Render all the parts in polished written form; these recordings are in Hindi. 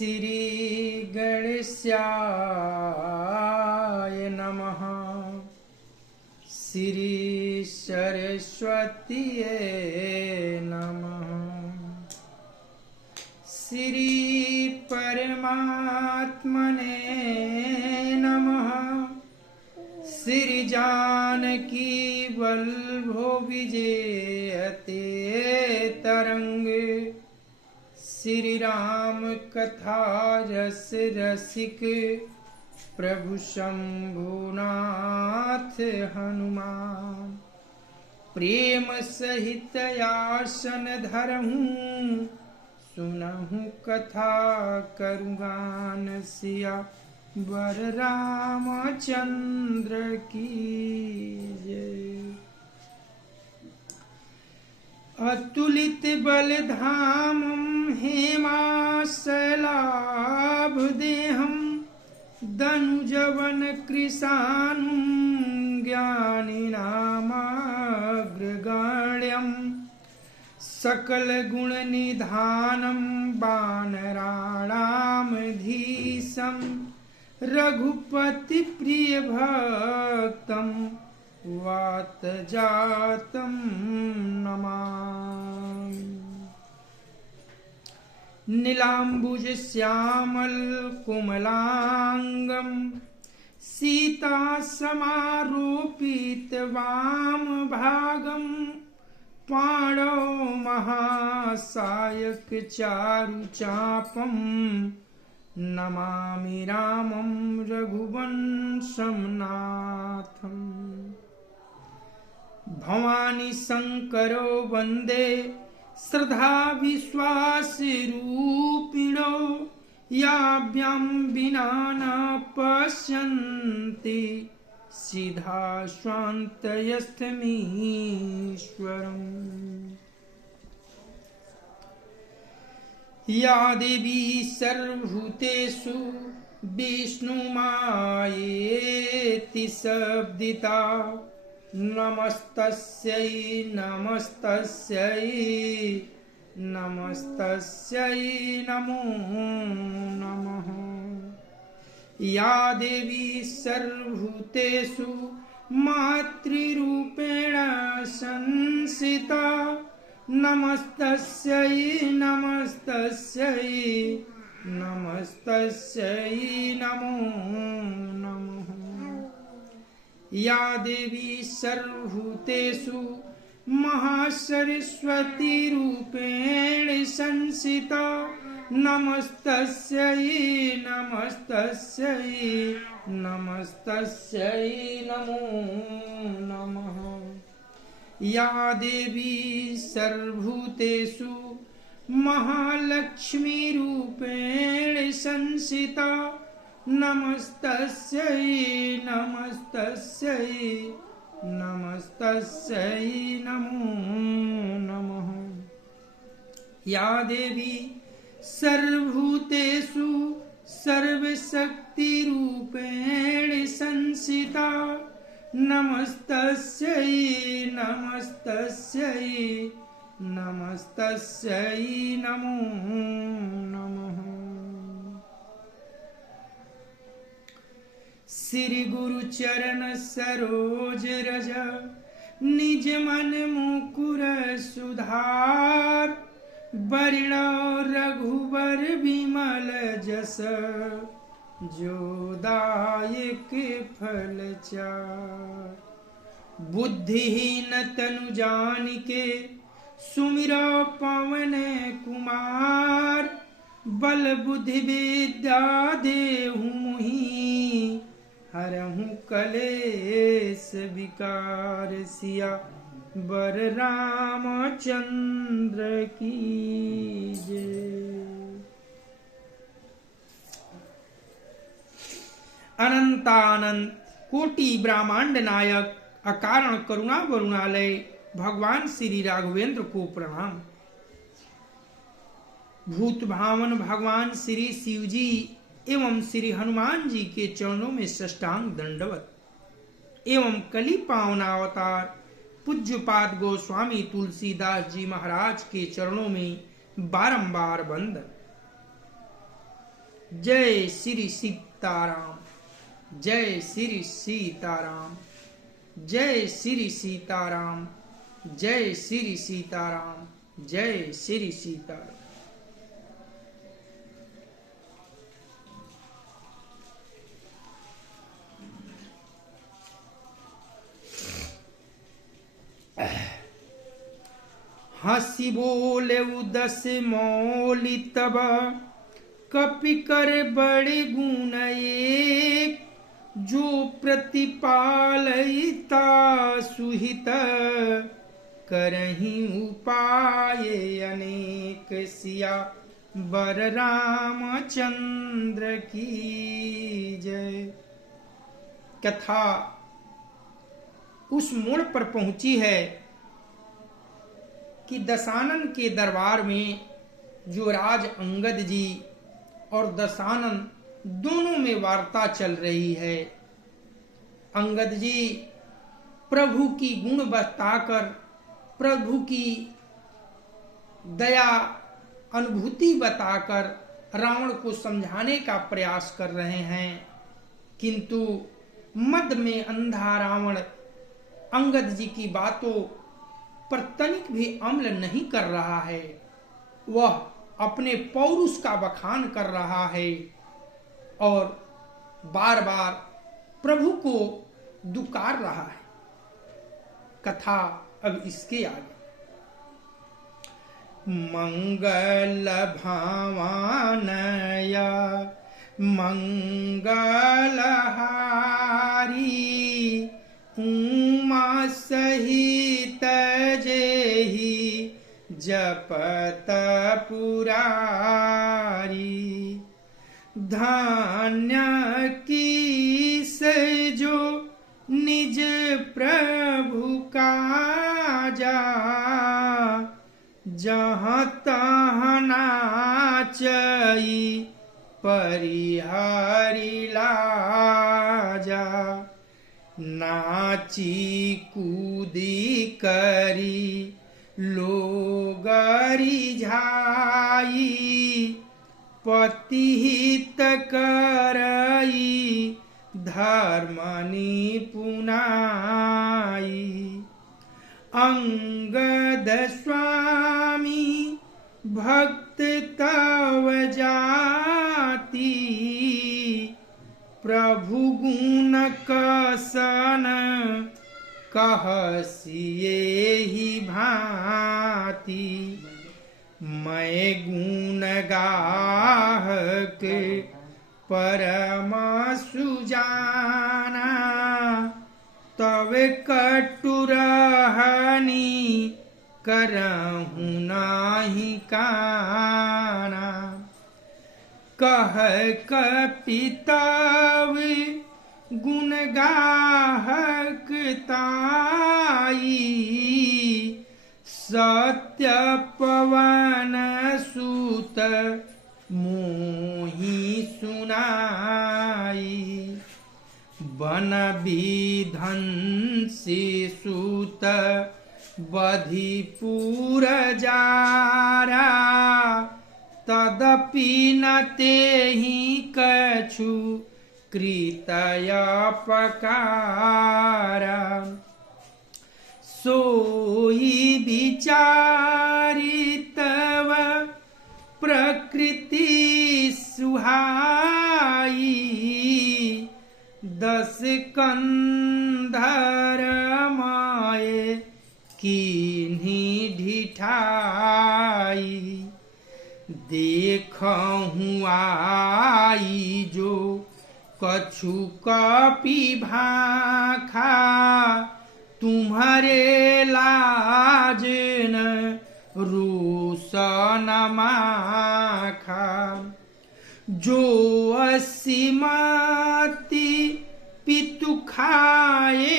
श्री गणेशाय नमः। श्री सरस्वतीये नमः। श्री परमात्मने नमः। श्री जानकी वल्लभो विजयते तरंग। श्री राम कथा रस रसिक प्रभु शंभुनाथ हनुमान। प्रेम सहित आसन धरहूँ सुनहु कथा करुगान। सिया वर रामचंद्र की जय। अतुलित बलधामं हेमाशलाभदेहं दनुजवन कृशानुं ज्ञानिनामाग्रगण्यं सकलगुणनिधानं वानराणामधीशं रघुपतिप्रियभक्तं वातजातं नमामि। नीलाम्बुज श्यामल कोमलांगं सीता समारोपित वाम भागं पाणौ महासायक चारु चापं नमामि रामं रघुवंशं नाथम्। भवानी शंकरो वंदे श्रद्धा विश्वास रूपिणो। याभ्यां विना न पश्यन्ति सिद्धा स्वान्तयस्तमीश्वरम्। या देवी सर्वभूतेषु विष्णुमायेति शब्दिता। नमस्तस्यै नमस्तस्यै नमस्तस्यै नमो नमः। या देवी सर्वभूतेषु मातृरूपेण संस्थिता। नमस्तस्यै नमस्तस्यै नमस्तस्यै नमो नमः। या देवी सर्वभूतेषु महासरस्वती रूपेण संस्थिता। नमस्तस्यै नमस्तस्यै नमस्तस्यै नमो नमः। या देवी सर्वभूतेषु महालक्ष्मी रूपेण संस्थिता। नमस्तस्यै नमस्तस्यै नमस्तस्यै नमो नमः। या देवी सर्वभूतेषु सर्वशक्तिरूपेण संस्थिता। नमस्तस्यै नमस्तस्यै नमस्तस्यै नमो नमः। श्री गुरु चरण सरोज रज निज मन मुकुर सुधार। बरिणौ रघुबर विमल जस जो दायक फल चार। बुद्धिहीन तनु जानिके सुमिरो पवन कुमार। बल बुद्धि विद्या देहु मुहि हरहु कलेश विकार। सिया वर रामचंद्र की जय। अनंतानंत कोटि ब्रह्मांड नायक अकारण करुणा वरुणालय भगवान श्री राघवेंद्र को प्रणाम। भूत भावन भगवान श्री शिव जी एवं श्री हनुमान जी के चरणों में साष्टांग दंडवत एवं कली पावनावतार पूज्यपाद गोस्वामी तुलसीदास जी महाराज के चरणों में बारंबार वंदन। जय श्री सीताराम, जय श्री सीताराम, जय श्री सीताराम, जय श्री सीताराम, जय श्री सीताराम। हंसी बोले उदस मौली तब, कपि कर बड़े गुण एक, जो प्रतिपालयिता सुहित, करहि उपाय अनेक, सिया बर रामचंद्र की जय। कथा उस मोड़ पर पहुंची है कि दशानन के दरबार में युवराज अंगद जी और दशानन दोनों में वार्ता चल रही है। अंगद जी प्रभु की गुण बताकर, प्रभु की दया अनुभूति बताकर रावण को समझाने का प्रयास कर रहे हैं, किंतु मद में अंधा रावण अंगद जी की बातों पर तनिक भी अमल नहीं कर रहा है। वह अपने पौरुष का बखान कर रहा है और बार बार प्रभु को दुकार रहा है। कथा अब इसके आगे। मंगल भावानया मंगलहारी, उमा सहित जेहि जपत पुरारी। धन्य की से जो निज प्रभु काजा, जहाँ तहाँ नाचई परिहरि लाजा। नाची कूदी करी लोगरी झाई, पतिहित करई धर्मनि पुनाई। अंगद स्वामी भक्त तव जाति, प्रभु गुण कसन कहसिए ही भांति। मैं गुण गाहक परम सुजाना, तव कटुरहनी करहु नाही काना। कह कपितव गुण गाहक ताई, सत्य पवन सुत मोहि सुनाई। बन विधन से सुत बधिपुर जारा, तदपि न तेहि कछु कृतय पकारा। सोई विचारी तव प्रकृति सुहाई, दस कंधर माए किन्ही ढिठाई। देखहु आई जो कछु कपि भाखा, तुम्हारे लाज न रूसन माखा। जो असीमति पितु खाए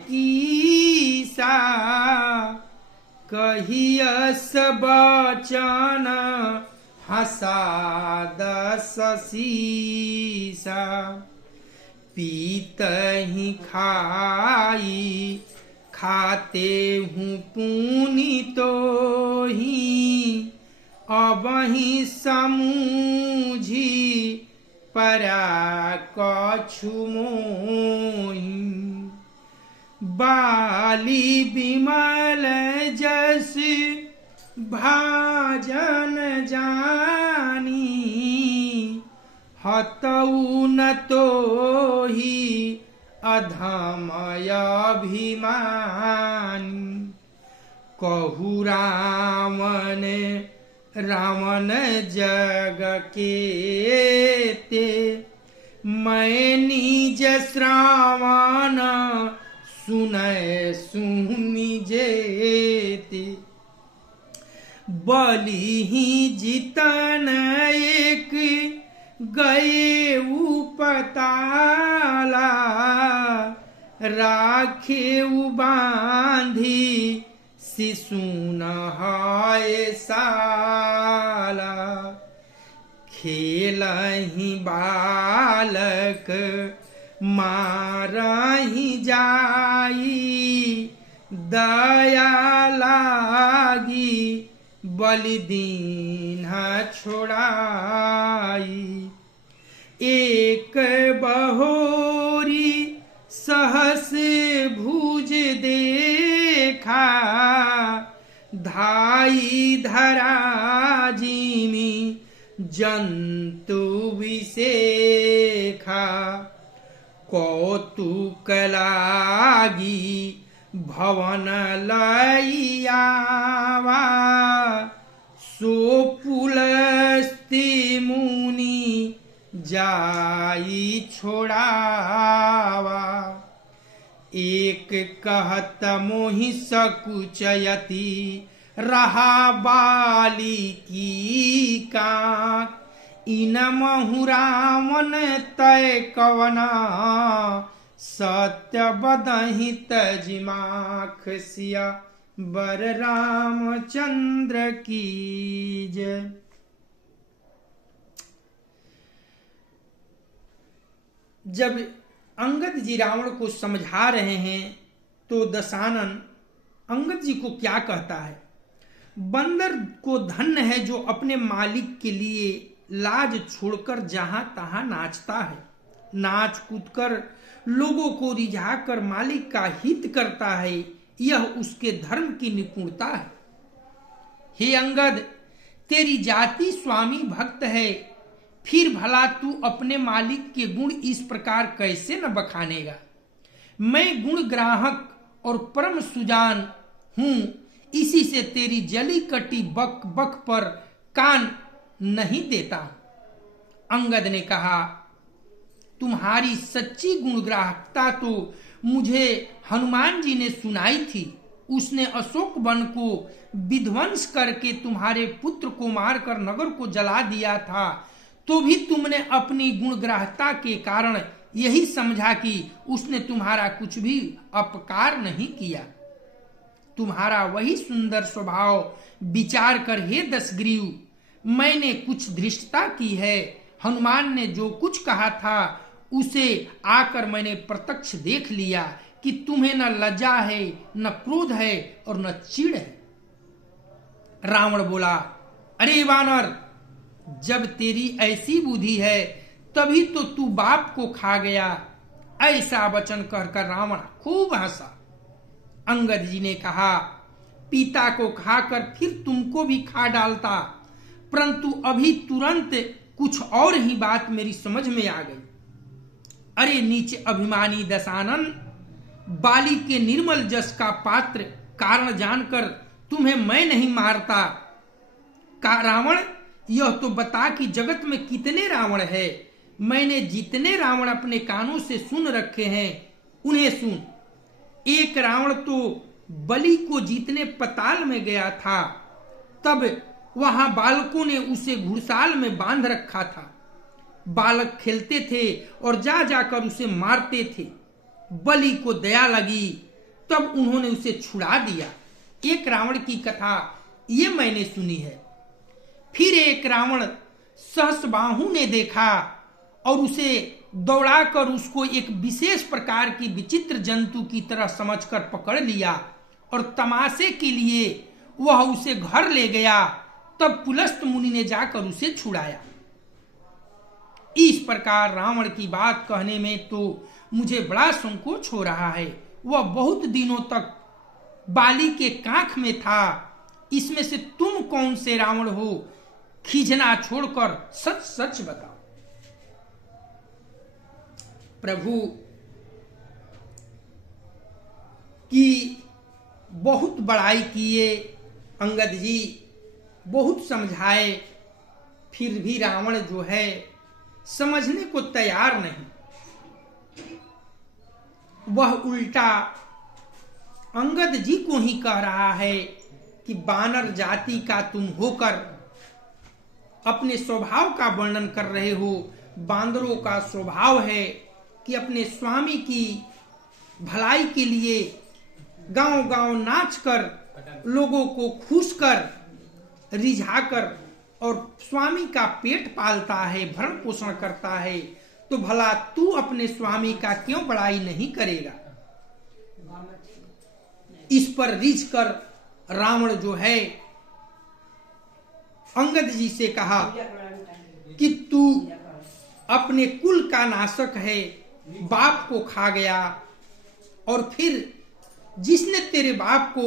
कीसा, कहियस बचन हसाद ससीसा। पीतहि खाई खाते हूँ पुनि तोहि, अबहि समूझी परा कछु मोहि। बाली विमल जस भाजन जानी, हतऊ न तोहि अधमय अभिमानी। कहु रावण रावण जग के ते, मैं निज श्रावण सुनय सुनि जेते। बलि ही जितन एक गए उपताला, राखे बांधी शिशु नहाय साला। खेलहि बालक मारहि जाई, दया लागी बलि दीन छोड़ाई। एक बहोरी सहस भुज देखा, धाई धरा जिमि जंतु विशेखा। कौतुक लागी भवन लइयावा, सो पुलस्ति मुनि जाई छोड़ावा। एक कहत मोहि सकुचयति, रहा बाली की कांक। इनमहु रावण तय कवना, सत्य बदहि तजिमाख। सिया बर रामचंद्र की जय। जब अंगद जी रावण को समझा रहे हैं तो दशानन अंगद जी को क्या कहता है? बंदर को धन्य है जो अपने मालिक के लिए लाज छोड़कर जहां तहां नाचता है, नाच कूदकर लोगों को रिझाकर मालिक का हित करता है, यह उसके धर्म की निपुणता है। हे अंगद, तेरी जाति स्वामी भक्त है, फिर भला तू अपने मालिक के गुण इस प्रकार कैसे न बखानेगा? मैं गुण ग्राहक और परम सुजान हूं, इसी से तेरी जली कटी बक बक पर कान नहीं देता। अंगद ने कहा, तुम्हारी सच्ची गुणग्राहकता तो मुझे हनुमान जी ने सुनाई थी। उसने अशोक वन को विध्वंस करके तुम्हारे पुत्र को मारकर नगर को जला दिया था, तो भी तुमने अपनी गुणग्राहकता के कारण यही समझा कि उसने तुम्हारा कुछ भी अपकार नहीं किया। तुम्हारा वही सुंदर स्वभाव विचार कर हे दशग्रीव, मैंने कुछ धृष्टता की है। हनुमान ने जो कुछ कहा था उसे आकर मैंने प्रत्यक्ष देख लिया कि तुम्हें न लज्जा है, न क्रोध है और न चिढ़ है। रावण बोला, अरे वानर, जब तेरी ऐसी बुद्धि है तभी तो तू बाप को खा गया। ऐसा वचन कहकर रावण खूब हंसा। अंगद जी ने कहा, पिता को खाकर फिर तुमको भी खा डालता, परंतु अभी तुरंत कुछ और ही बात मेरी समझ में आ गई। अरे नीच अभिमानी दशानन, बाली के निर्मल जस का पात्र कारण जानकर तुम्हें मैं नहीं मारता। का रावण, यह तो बता कि जगत में कितने रावण है। मैंने जितने रावण अपने कानों से सुन रखे हैं उन्हें सुन। एक रावण तो बलि को जीतने पताल में गया था, तब वहां बालकों ने उसे घुड़साल में बांध रखा था। बालक खेलते थे और जा जाकर उसे मारते थे। बलि को दया लगी, तब उन्होंने उसे छुड़ा दिया। एक रावण की कथा ये मैंने सुनी है। फिर एक रावण सहस्रबाहु ने देखा और उसे दौड़ाकर उसको एक विशेष प्रकार की विचित्र जंतु की तरह समझकर पकड़ लिया और तमाशे के लिए वह उसे घर ले गया। तब पुलस्त मुनि ने जाकर उसे छुड़ाया। इस प्रकार रावण की बात कहने में तो मुझे बड़ा संकोच हो रहा है। वह बहुत दिनों तक बाली के काख में था। इसमें से तुम कौन से रावण हो? खींचना छोड़कर सच सच बताओ। प्रभु की बहुत बड़ाई किए अंगद जी, बहुत समझाए, फिर भी रावण जो है समझने को तैयार नहीं। वह उल्टा अंगद जी को ही कह रहा है कि बानर जाति का तुम होकर अपने स्वभाव का वर्णन कर रहे हो। बांदरों का स्वभाव है कि अपने स्वामी की भलाई के लिए गांव गांव नाच कर, लोगों को खुश कर, रिझाकर और स्वामी का पेट पालता है, भरण पोषण करता है। तो भला तू अपने स्वामी का क्यों बड़ाई नहीं करेगा? इस पर रिझ कर रावण जो है अंगद जी से कहा कि तू अपने कुल का नाशक है, बाप को खा गया, और फिर जिसने तेरे बाप को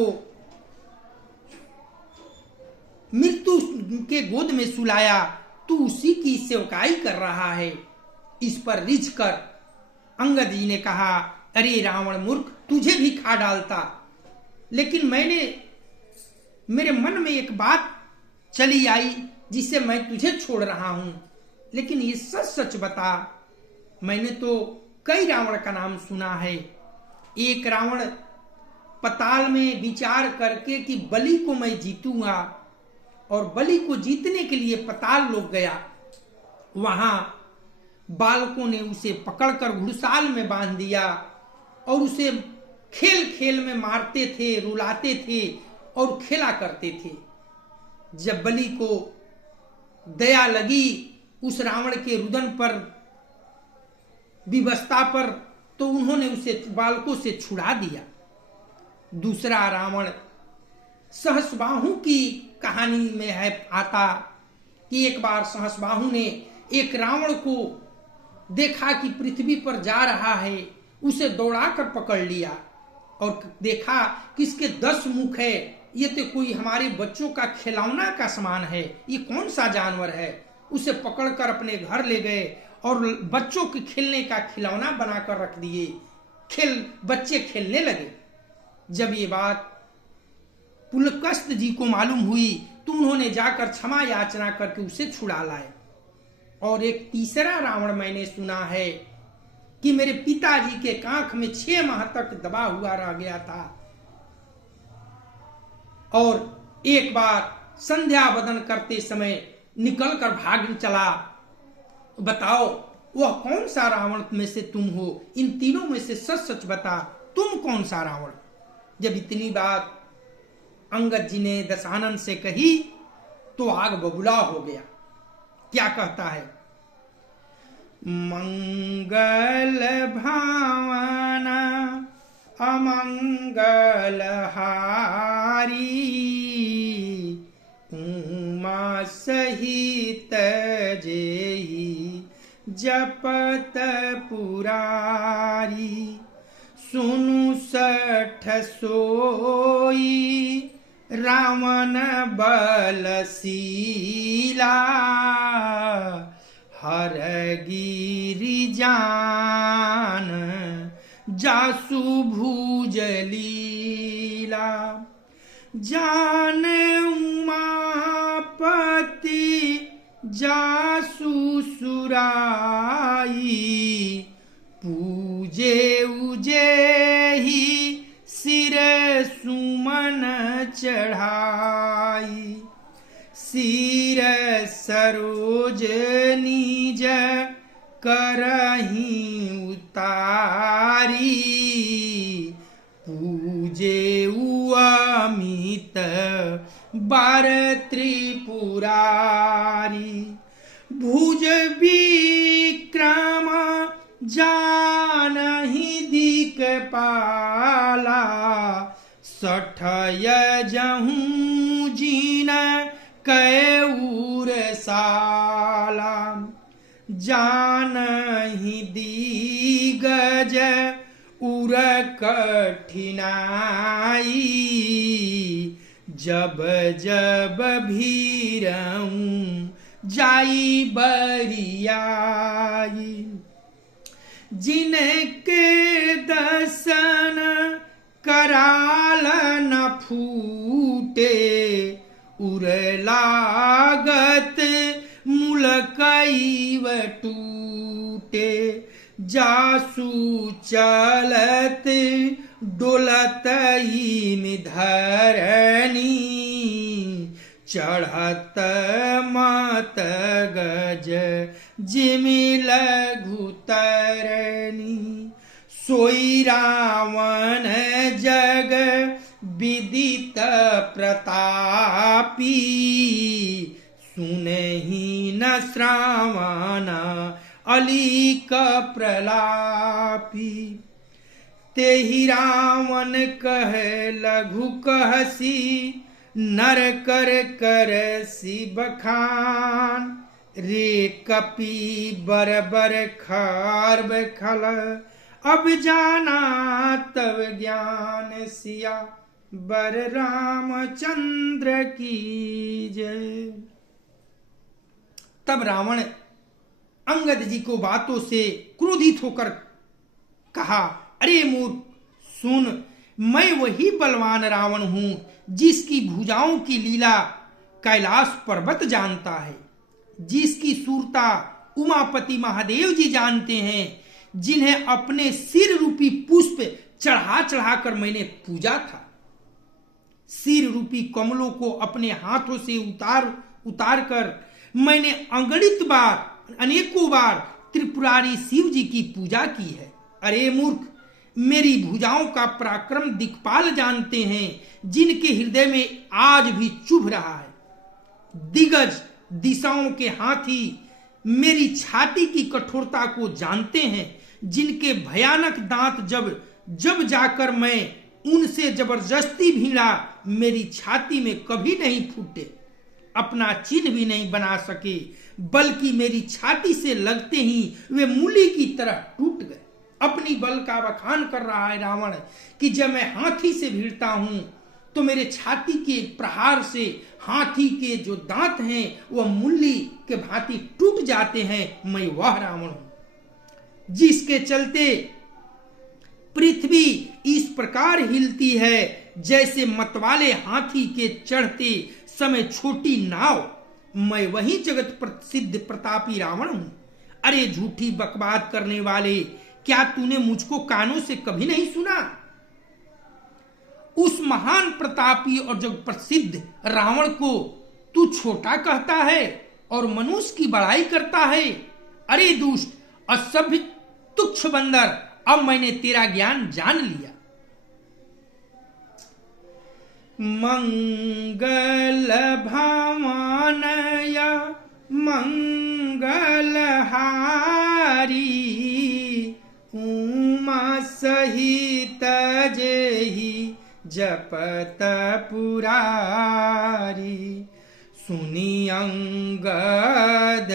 मृत्यु के गोद में सुलाया, तू उसी की सेवकाई कर रहा है। इस पर रिझ कर अंगद जी ने कहा, अरे रावण मूर्ख, तुझे भी खा डालता, लेकिन मेरे मन में एक बात चली आई जिससे मैं तुझे छोड़ रहा हूं। लेकिन ये सच सच बता, मैंने तो कई रावण का नाम सुना है। एक रावण पताल में विचार करके कि बलि को मैं जीतूंगा, और बलि को जीतने के लिए पताल लोग गया। वहां बालकों ने उसे पकड़कर घुड़साल में बांध दिया और उसे खेल खेल में मारते थे, रुलाते थे और खेला करते थे। जब बलि को दया लगी उस रावण के रुदन पर, विवशता पर, तो उन्होंने उसे बालकों से छुड़ा दिया। दूसरा रावण सहस्बाहु की कहानी में है आता कि एक बार सहस्बाहु ने एक रावण को देखा कि पृथ्वी पर जा रहा है, उसे दौड़ाकर पकड़ लिया और देखा कि इसके 10 मुख है। ये तो कोई हमारे बच्चों का खिलौना का सामान है, ये कौन सा जानवर है? उसे पकड़कर अपने घर ले गए और बच्चों के खेलने का खिलौना बनाकर रख दिए। बच्चे खेलने लगे। जब ये बात पुलकस्त जी को मालूम हुई तो उन्होंने जाकर क्षमा याचना करके उसे छुड़ा लाए। और एक तीसरा रावण मैंने सुना है कि मेरे पिताजी के कांख में 6 माह तक दबा हुआ रह गया था, और एक बार संध्या वदन करते समय निकलकर भाग चला। बताओ वह कौन सा रावण में से तुम हो? इन तीनों में से सच सच बता, तुम कौन सा रावण? जब इतनी बात अंगद जी ने दशानन से कही तो आग बबूला हो गया। क्या कहता है? मंगल भावना अमंगल हारी, उमा सहित जेहि जपत पुरारी, सुनु सठ सोई रावण बलशीला, हर गिरि जान जासु भुज लीला, जान उमापति जासु सुराई, पूजे उजेहि सिर सुमन चढ़ाई, सिर सरोज निज करहि उतारी, पूजे अमित बार त्रिपुरारी, भुज विक्रम जानहि दिक पाला, सठय जहूँ जीन कऊर साला, जानहि दिगज उर कठिनाई, जब जब भीरऊं जाई बरियाई। जिनके दर्शन कराल न फूटे, उर लागत मुलकईव टूटे। जासु चलत डोलत में धरनी, चढ़त मत गज जिमि लघु तरनी। सोई रावण जग विदित प्रतापी, सुनहि न श्रावण अलीक प्रलापी। तेहि रावण कह लघु कहसी, नर कर करसी बखान। रे कपि बर बर खार बखल, अब जाना तब ज्ञान। सिया बर रामचंद्र की जय। तब रावण अंगद जी को बातों से क्रोधित होकर कहा, अरे मूर्ख सुन, मैं वही बलवान रावण हूं जिसकी भुजाओं की लीला कैलाश पर्वत जानता है, जिसकी सूरता उमापति महादेव जी जानते हैं, जिन्हें अपने सिर रूपी पुष्प चढ़ा चढ़ा कर मैंने पूजा था। सिर रूपी कमलों को अपने हाथों से उतार कर मैंने अनेकों बार त्रिपुरारी शिव जी की पूजा की है। अरे मूर्ख, मेरी भुजाओं का पराक्रम दिक्पाल जानते हैं, जिनके हृदय में आज भी चुभ रहा है। दिग्गज दिशाओं के हाथी मेरी छाती की कठोरता को जानते हैं, जिनके भयानक दांत जब जाकर मैं उनसे जबरदस्ती भिड़ा, मेरी छाती में कभी नहीं फूटे, अपना चिन्ह भी नहीं बना सके, बल्कि मेरी छाती से लगते ही वे मूली की तरह टूट गए। अपनी बल का बखान कर रहा है रावण कि जब मैं हाथी से भिड़ता हूं तो मेरे छाती के प्रहार से हाथी के जो दांत हैं वह मूली के भांति टूट जाते हैं। मैं वह रावण हूं जिसके चलते पृथ्वी इस प्रकार हिलती है जैसे मतवाले हाथी के चढ़ते समय छोटी नाव। मैं वही जगत प्रसिद्ध प्रतापी रावण हूं। अरे झूठी बकवाद करने वाले, क्या तूने मुझको कानों से कभी नहीं सुना? उस महान प्रतापी और जग प्रसिद्ध रावण को तू छोटा कहता है और मनुष्य की बड़ाई करता है। अरे दुष्ट असभ्य तुच्छ बंदर, अब मैंने तेरा ज्ञान जान लिया। मंगल भावनया मंगलहारी, उमा सहित जेहि जपत पुरारी। सुनि अंगद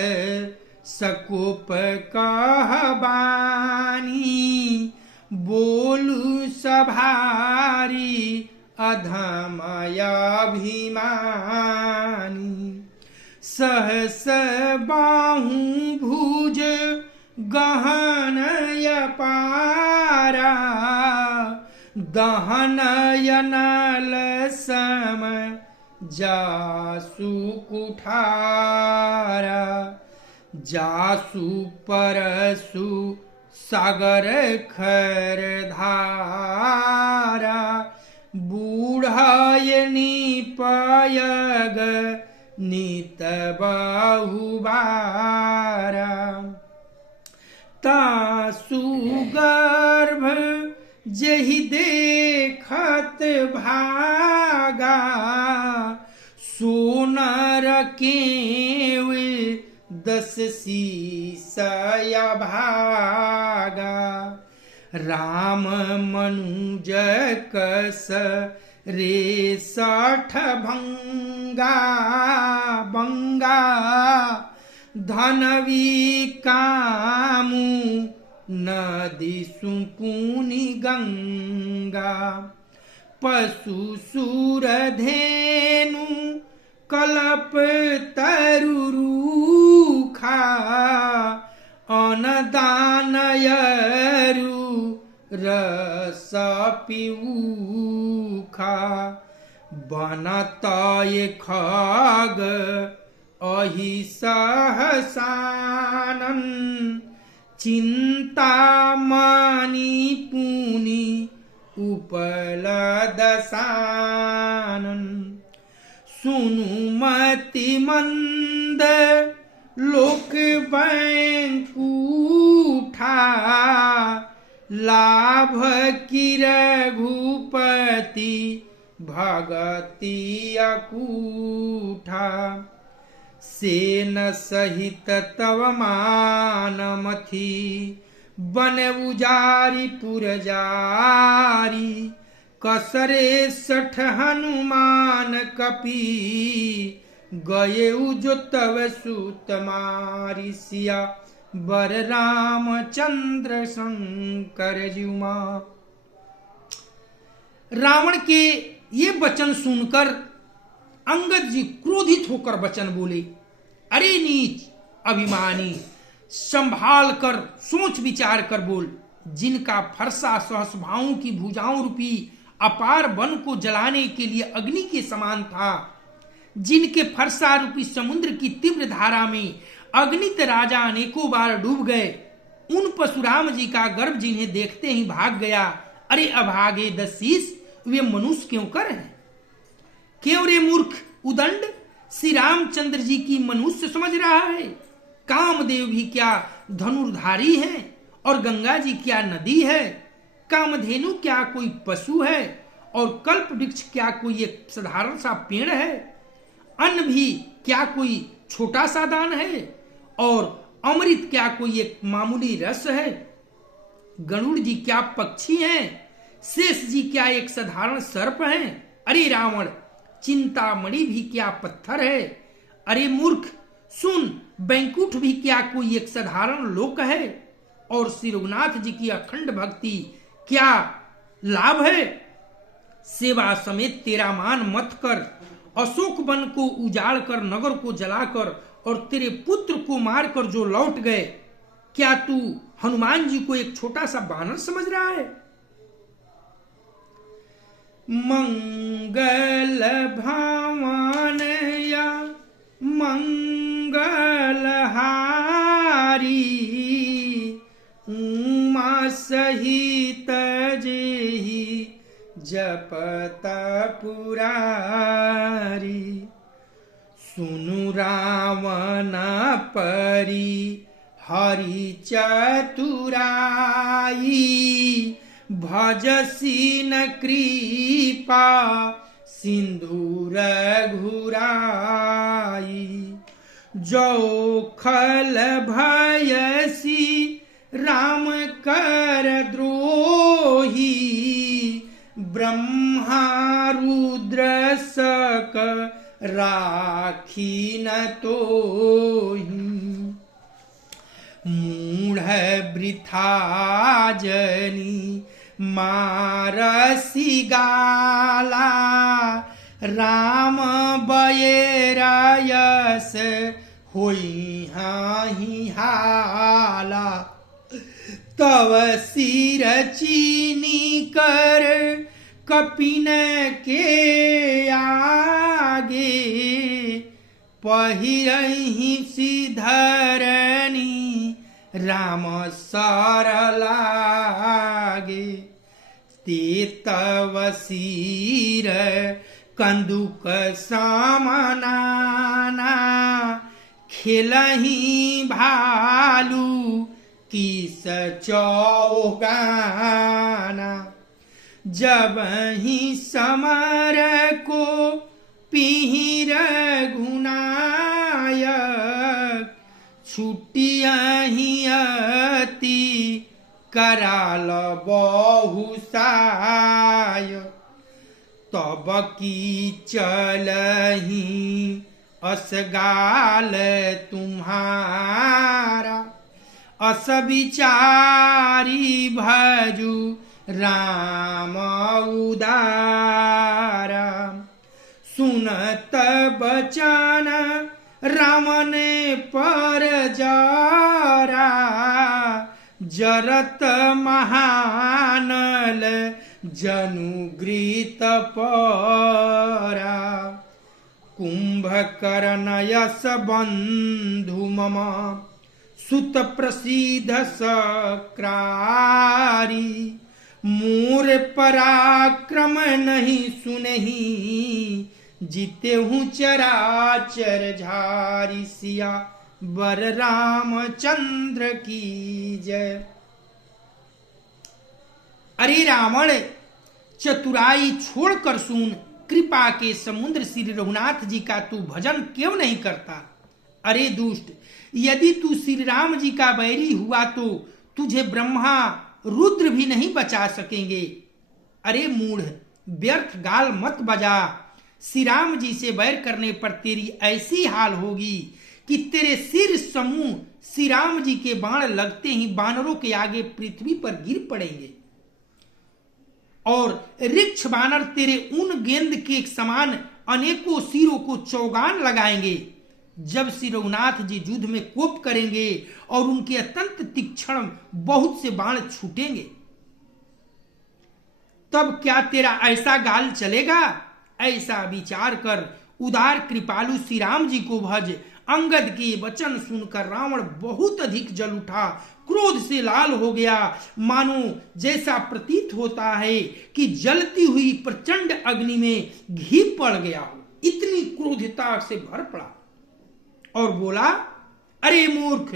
सकुप कहबानी, बोलु सभारी अधमयाभिमानी। सहस बाहु भुज गहनय पारा, दहनयनल सम जासु कुठारा। जासु परसु सागर खर धारा, बूढ़ायनी पयग नित बाहुबारा। तासु गर्भ जहि देखत भागा, सोनर केव 10 सीसया भागा। राम मनुज कस रे 60 भंगा, धनवी कामू नदी सुपुनि गंगा पशु सूर धेनु कल्प तरुरूखा अनदानयरु रस पिऊखा बनतय खग अहि सहसानन चिंतामणि पुनि उपलदसानन सुनुमति मंद लोक बैंकूठा लाभ की रघुपति भगति अकूठा सेन सहित तव मानमथि बन उजारी पुरजारी कसरे 60 हनुमान कपि गए जो तव सुत मारी सिया बर रामचंद्र शंकर जुमा। रावण के ये वचन सुनकर अंगद जी क्रोधित होकर वचन बोले, अरे नीच अभिमानी, संभाल कर सोच विचार कर बोल। जिनका फरसा सहस्भाओं की भुजाओं रूपी अपार वन को जलाने के लिए अग्नि के समान था, जिनके फरसा रूपी समुद्र की तीव्र धारा में अग्नित राजा अनेकों बार डूब गए, उन परशुराम जी का गर्भ जिन्हें देखते ही भाग गया। अरे अभागे 10 शीश, वे मनुष्य क्यों कर हैं? क्यों रे मूर्ख उदंड, श्री रामचंद्र जी की मनुष्य समझ रहा है? कामदेव भी क्या धनुर्धारी है और गंगा जी क्या नदी है? कामधेनु क्या कोई पशु है और कल्प वृक्ष क्या कोई एक साधारण सा पेड़ है? अन्न भी क्या कोई छोटा सा दान है और अमृत क्या कोई एक मामूली रस है? गरुड़ जी क्या पक्षी हैं? शेष जी क्या एक साधारण सर्प हैं? अरे रावण, चिंतामणि भी क्या पत्थर है? अरे मूर्ख सुन, बैंकुठ भी क्या कोई एक साधारण लोक है? और श्री रघुनाथ जी की अखंड भक्ति क्या लाभ है? सेवा समेत तेरा मान मत कर, अशोक वन को उजाड़ कर, नगर को जलाकर और तेरे पुत्र को मारकर जो लौट गए, क्या तू हनुमान जी को एक छोटा सा बानर समझ रहा है? मंगल भवन या मंगलहारी उमा सहित जेहि जपत पुरारी सुनु रावण परी हरि चतुराई भजसीन कृपा सिंधु रघुराई जो खल भयसी राम कर द्रोही ब्रह्मा रुद्र सक राखी न तोहि मूढ़ वृथा जनी मारसी गाला राम बयरायस होई हाहि हाला तव सिर चीनी कर कपिन के आगे पहिरहि सिधरनी राम सरलागे ते तव सिर कंदुक सामनाना खेलहि भालू किस चौगाना जब ही समर को पिहिर गुनायक छुट्टियाही अति कराल बहुसाय तब की चलही असगाल तुम्हारा, अस विचारी भजु राम उदारा। सुनत बचन राम ने पर जरा, जरत महानल जनुगृत परा। कुंभकर्ण यश बंधु मम, सुत प्रसिद्ध सक्रारी। मोर पराक्रम नहीं सुनहि, जीते हूँ चराचर झारी। सिया वर रामचंद्र की जय। अरे रावण, चतुराई छोड़कर सुन, कृपा के समुद्र श्री रघुनाथ जी का तू भजन क्यों नहीं करता। अरे दुष्ट, यदि तू श्री राम जी का बैरी हुआ तो तुझे ब्रह्मा रुद्र भी नहीं बचा सकेंगे। अरे मूढ़, व्यर्थ गाल मत बजा। श्री राम जी से बैर करने पर तेरी ऐसी हाल होगी कि तेरे सिर समूह श्री राम जी के बाण लगते ही बानरों के आगे पृथ्वी पर गिर पड़ेंगे और रिक्ष बानर तेरे उन गेंद के समान अनेकों सिरों को चौगान लगाएंगे। जब श्री रघुनाथ जी युद्ध में कोप करेंगे और उनके अत्यंत तीक्ष्ण बहुत से बाण छूटेंगे, तब क्या तेरा ऐसा गाल चलेगा। ऐसा विचार कर उदार कृपालु श्री राम जी को भज। अंगद के वचन सुनकर रावण बहुत अधिक जल उठा, क्रोध से लाल हो गया, मानो जैसा प्रतीत होता है कि जलती हुई प्रचंड अग्नि में घी पड़ गया हो। इतनी क्रोधता से भर पड़ा और बोला, अरे मूर्ख,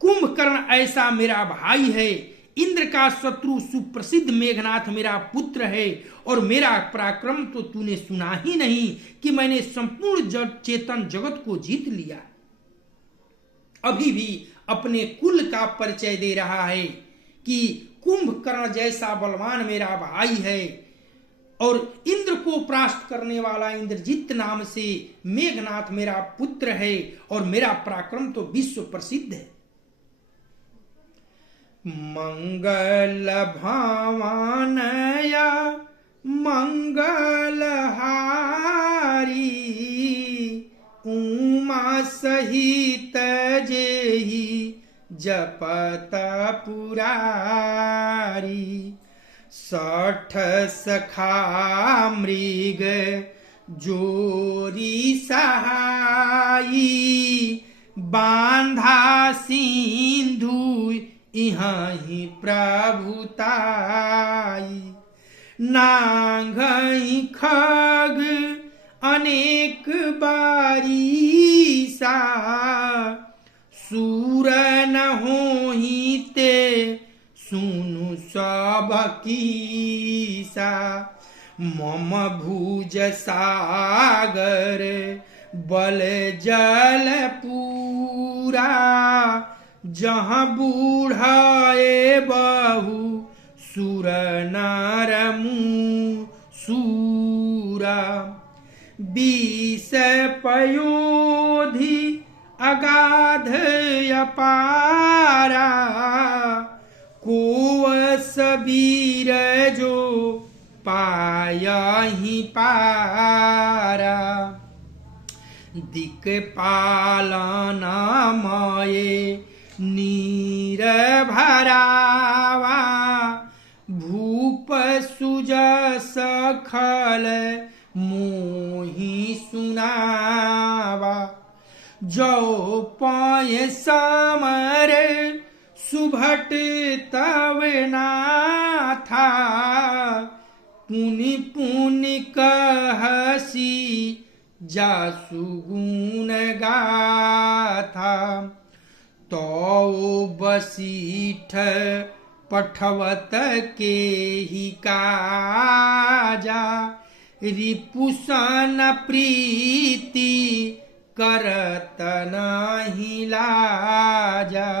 कुंभकर्ण ऐसा मेरा भाई है, इंद्र का शत्रु सुप्रसिद्ध मेघनाथ मेरा पुत्र है, और मेरा पराक्रम तो तूने सुना ही नहीं कि मैंने संपूर्ण चेतन जगत को जीत लिया। अभी भी अपने कुल का परिचय दे रहा है कि कुंभकर्ण जैसा बलवान मेरा भाई है, और इंद्र को परास्त करने वाला इंद्रजित नाम से मेघनाथ मेरा पुत्र है, और मेरा पराक्रम तो विश्व प्रसिद्ध है। मंगल भावनया मंगलहारी, उमा सहित जेहि जपत पुरारी। 60 सखा मृग जोरी सहाई, बांधा सिंधु इहि प्रभुताई। नांगई खग अनेक बारीसा, सूर न होहि ते सुनु सब कीसा। मम भुज सागर बल जल पूरा, जहाँ बूढ़ाए बहु सुर नर सूरा। 20 पयोधि अगाध अपारा, कोवस वीर जो पायहि पारा। दिक्पालन मये नीर भरावा, भूप सुजस खल मोहि सुनावा। जो पाय समर सुभट तव नाथा, पुनि पुनि कहसी जासु गुण गाथा। तो बसीठ पठवत के ही काजा, रिपुसन प्रीति करत नहीं लाजा।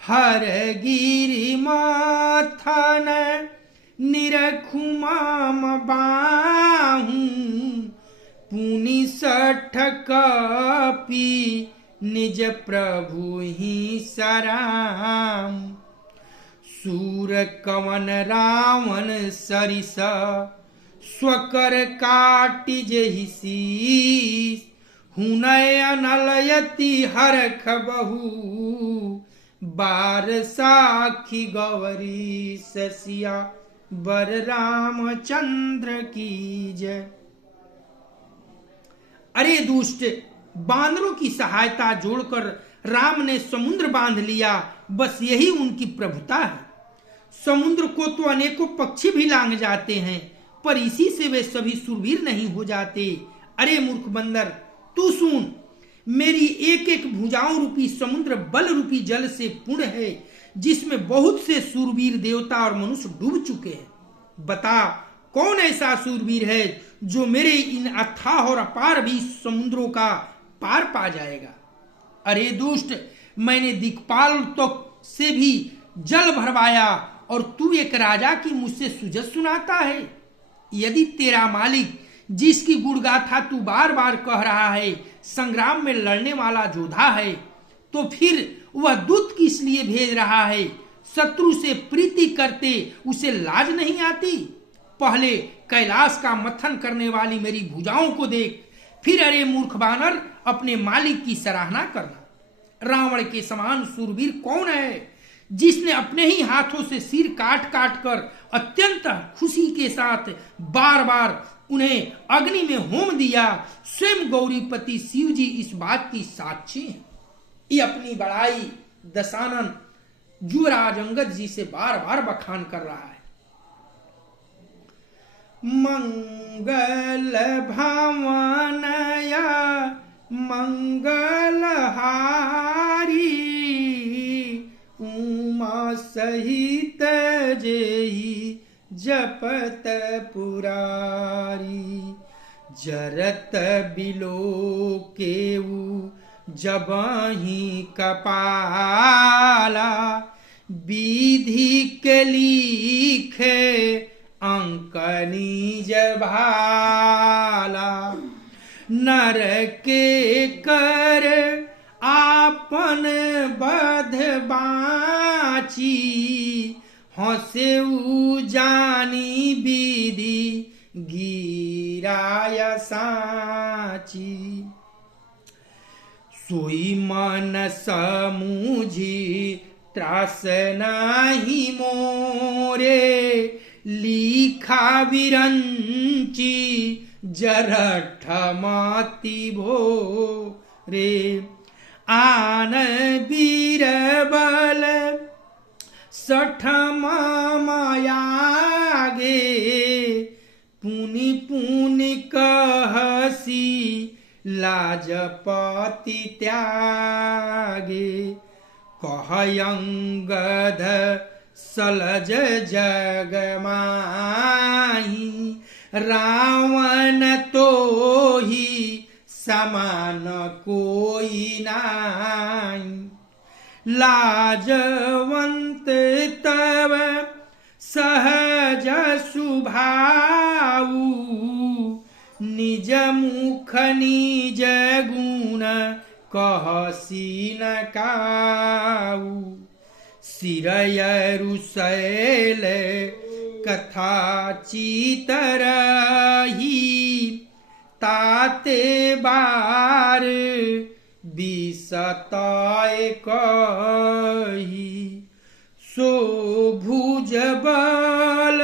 हर गिरि मथन निरखुमाम बाहूं, पुनि सठ कपि निज प्रभु ही सराम। सूर कवन रावण सरिस स्वकर काटि जेहि शीस। हुनय अनलयति हरख बहु बार साखी गौरी ससिया बर रामचंद्र की जय। अरे दुष्ट, बानरों की सहायता जोड़कर राम ने समुद्र बांध लिया, बस यही उनकी प्रभुता है। समुद्र को तो अनेकों पक्षी भी लांग जाते हैं, पर इसी से वे सभी सुरवीर नहीं हो जाते। अरे मूर्ख बंदर, तू सुन, मेरी एक एक भुजाओं रूपी समुद्र बल रूपी जल से पूर्ण है, जिसमें बहुत से सूरवीर देवता और मनुष्य डूब चुके हैं। बता, कौन ऐसा सूरवीर है जो मेरे इन अथाह और अपार भी समुद्रों का पार पा जाएगा। अरे दुष्ट, मैंने दिक्पाल तो से भी जल भरवाया और तू एक राजा की मुझसे सुजस सुनाता है। यदि तेरा मालिक, जिसकी गुणगाथा तू बार बार कह रहा है, संग्राम में लड़ने वाला योद्धा है, तो फिर वह दूत किस लिए भेज रहा है? शत्रु से प्रीति करते उसे लाज नहीं आती? पहले कैलाश का मथन करने वाली मेरी भुजाओं को देख, फिर अरे मूर्ख बानर, अपने मालिक की सराहना करना। रावण के समान सूरवीर कौन है जिसने अपने ही हाथों से सिर काट काट कर अत्यंत खुशी के साथ बार बार उन्हें अग्नि में होम दिया। स्वयं गौरीपति शिव जी इस बात की साक्षी हैं। ये अपनी बड़ाई दशानन युवराज अंगद जी से बार बार बखान कर रहा है। मंगल भावनया मंगल हारी, उमा सहित जेहि जपत पुरारी। जरत बिलो केऊ जबहि कपाला, विधि के लिखे अंक निज भाला। नर के कर आपन बध बाची, हंसेऊ जानी विधि गिराय साची। सोई मन समूझी त्रास नाही मोरे, लिखा विरंची जरठ माति भोरे। आन बीरबल सठमा मायागे, पुनि पुनि कहसी लाजपति त्यागे। कहयंगध सलज जग माही, रावण तो ही समान कोई नाई। लाजवंत तव सहज सुभाऊ, निज मुख निज गुण कहसी न काऊ। सिरयरु शैल कथा चितरही, ताते बार बिसताय कही। सो भुज बल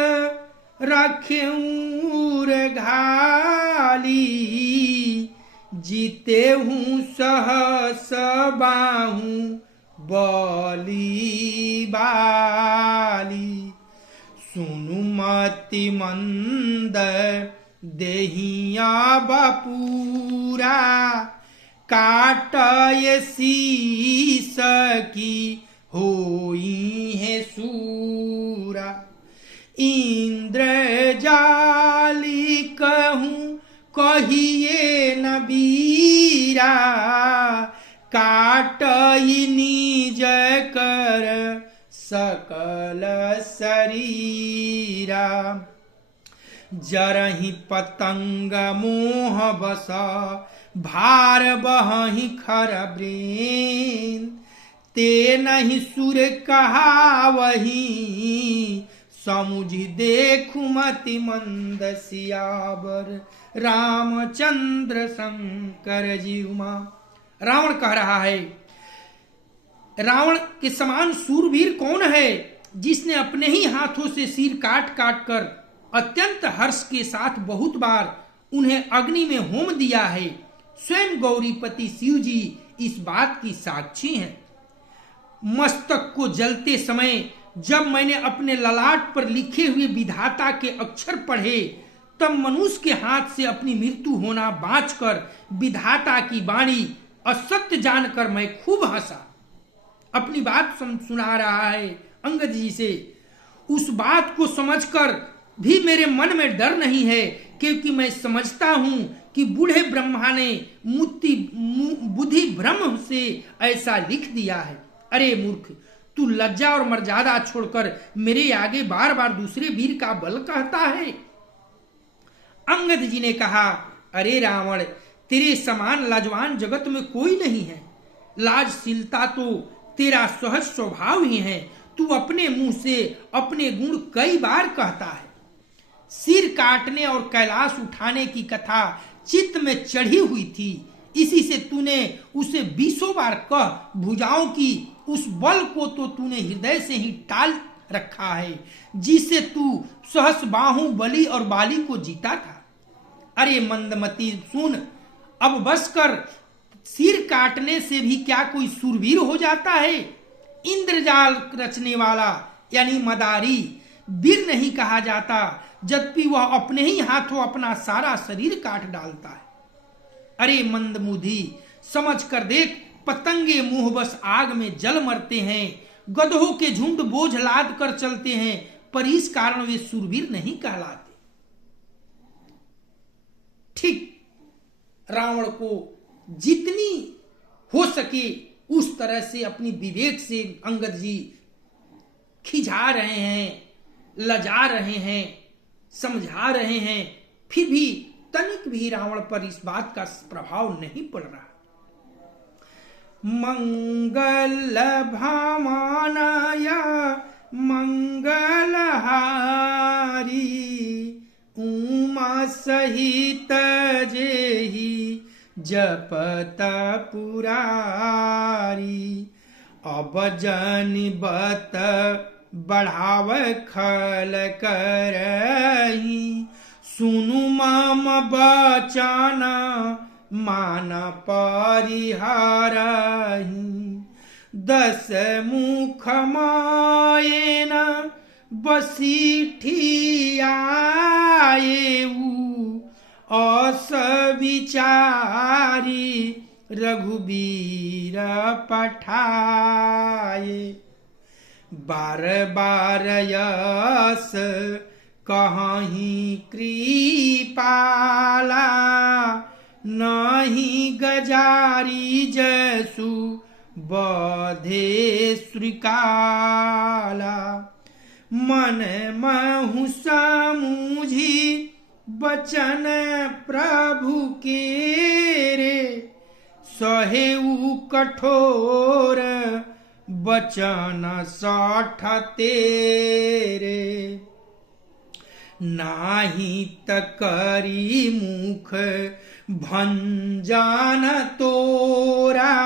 रखेऊर घाली, जीते हूँ सहस बाहूं बली बाली। सुनु मति मंद देहिया बपूरा, काटय शीस की होई है सूरा। इंद्र जाली कहूँ कहिए न बीरा, काटई निज कर सकल शरीरा। जरहि पतंग मोह बस भार बहहि खर ब्रेन ते नहीं सुर कहावही समुझि देखु मति मंद सियावर रामचंद्र शंकर जीवमा। रावण कह रहा है, रावण के समान सूरवीर कौन है जिसने अपने ही हाथों से सिर काट काट कर अत्यंत हर्ष के साथ बहुत बार उन्हें अग्नि में होम दिया है। स्वयं गौरीपति शिव जी इस बात की साक्षी हैं। मस्तक को जलते समय जब मैंने अपने ललाट पर लिखे हुए विधाता के अक्षर पढ़े तब मनुष्य के हाथ से अपनी मृत्यु होना बाँचकर विधाता की वाणी असत्य जानकर मैं खूब हंसा। अपनी बात सुना रहा है अंगद जी से। उस बात को समझकर भी मेरे मन में डर नहीं है, क्योंकि मैं समझता हूं कि बूढ़े ब्रह्मा ने बुद्धि भ्रम से ऐसा लिख दिया है। अरे मूर्ख, तू लज्जा और मर्यादा छोड़कर मेरे आगे बार बार दूसरे वीर का बल कहता है। अंगद जी ने कहा, अरे रावण, तेरे समान लाजवान जगत में कोई नहीं है। लाजशीलता तो तेरा सहज स्वभाव ही है। तू अपने मुंह से अपने गुण कई बार कहता है। सिर काटने और कैलाश उठाने की कथा चित्त में चढ़ी हुई थी, इसी से तूने उसे 20 बार कह भुजाओं की उस बल को तो तूने हृदय से ही टाल रखा है जिसे तू सहस बाहु बलि और बाली को जीता था। अरे मंदमती सुन, अब बस कर। सिर काटने से भी क्या कोई सूरवीर हो जाता है? इंद्रजाल रचने वाला यानी मदारी वीर नहीं कहा जाता, जबकि वह अपने ही हाथों अपना सारा शरीर काट डालता है। अरे मंदमुधी, समझ कर देख, पतंगे मुंह बस आग में जल मरते हैं, गधों के झुंड बोझ लाद कर चलते हैं, पर इस कारण वे सूरवीर नहीं कहलाते। ठीक रावण को जितनी हो सके उस तरह से अपनी विवेक से अंगद जी खिझा रहे हैं, लजा रहे हैं, समझा रहे हैं, फिर भी तनिक भी रावण पर इस बात का प्रभाव नहीं पड़ रहा। मंगल भामानाय मंगलहारी उमा सहित जेहि जपत पुरारी। अब जनिबत बढ़ाव खल करही सुनु मम बचन मान परिहरही। 10 मुख मायेन बसीठियायेऊ अस विचारी रघुबीर पठाए। बार बार यस कहीं कृपाला नहीं गजारी जसु बधे श्रीकाला। मन महु समूझी बचन प्रभु के रे सहेऊ कठोर बचन साठ तेरे। नाही तकरी मुख भंजन तोरा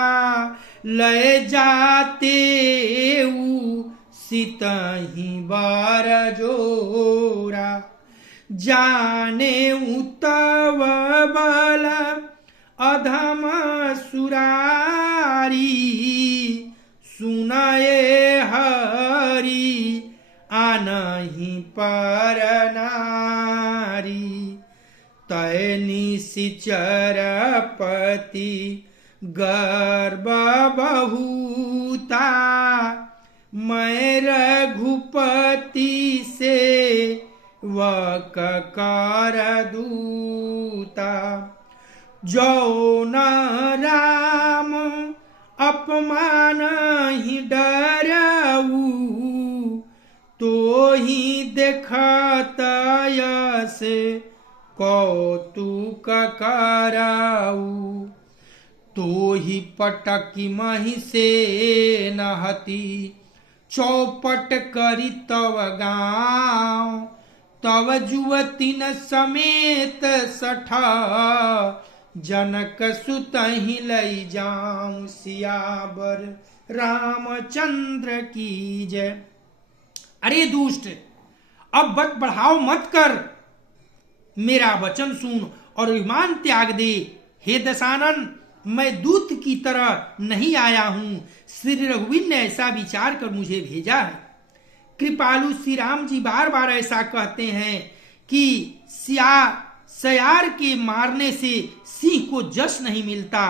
लय जाते सितहि बार जोरा। जाने उतव बल अधम सुरारी सुनाए हरि आनहि पर नारी। तय निशिचर पति गर्भ बहुता मैं रघुपति से वक कर दूता। जो न राम अपमान ही डरऊ तो ही देखत यस कौतुक कराऊ। तो ही पटकी मही से नहती चौपट करी तव गाँव। तव जुवतिन समेत सठा जनक सुत ही लई जाऊं। सियावर रामचंद्र की जय। अरे दुष्ट, अब बत बढ़ाव मत कर, मेरा वचन सुन और विमान त्याग दे। हे दशानन, मैं दूत की तरह नहीं आया हूं। श्री रघुवीर ने ऐसा विचार कर मुझे भेजा है। कृपालु श्री राम जी बार बार ऐसा कहते हैं कि सयार के मारने से सिंह को जश नहीं मिलता।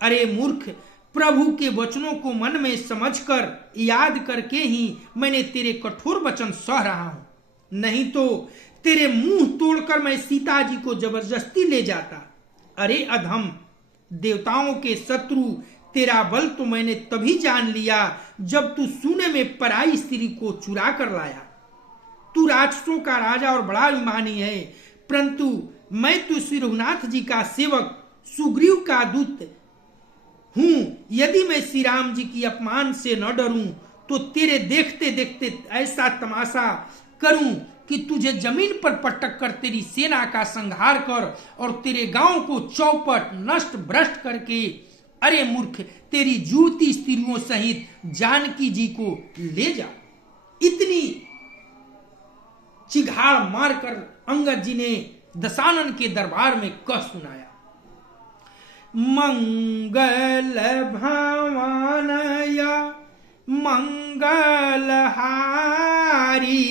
अरे मूर्ख, प्रभु के वचनों को मन में समझकर याद करके ही मैंने तेरे कठोर वचन सह रहा हूं, नहीं तो तेरे मुंह तोड़कर मैं सीता जी को जबरदस्ती ले जाता। अरे अधम, देवताओं के शत्रु, तेरा बल तो मैंने तभी जान लिया जब तू सोने में पराई स्त्री को चुरा कर लाया। तू राक्षसों का राजा और बड़ा अभिमानी है, परंतु मैं तो श्री रघुनाथ जी का सेवक सुग्रीव का दूत हूं। यदि मैं श्री राम जी की अपमान से न डरूं तो तेरे देखते देखते ऐसा तमाशा करूं कि तुझे जमीन पर पटक कर तेरी सेना का संहार कर और तेरे गांव को चौपट नष्ट भ्रष्ट करके, अरे मूर्ख, तेरी जुड़ती स्त्रियों सहित जानकी जी को ले जा। इतनी चिघाड़ मारकर अंगद जी ने दशानन के दरबार में कह सुनाया। मंगल भवन या मंगल हारी,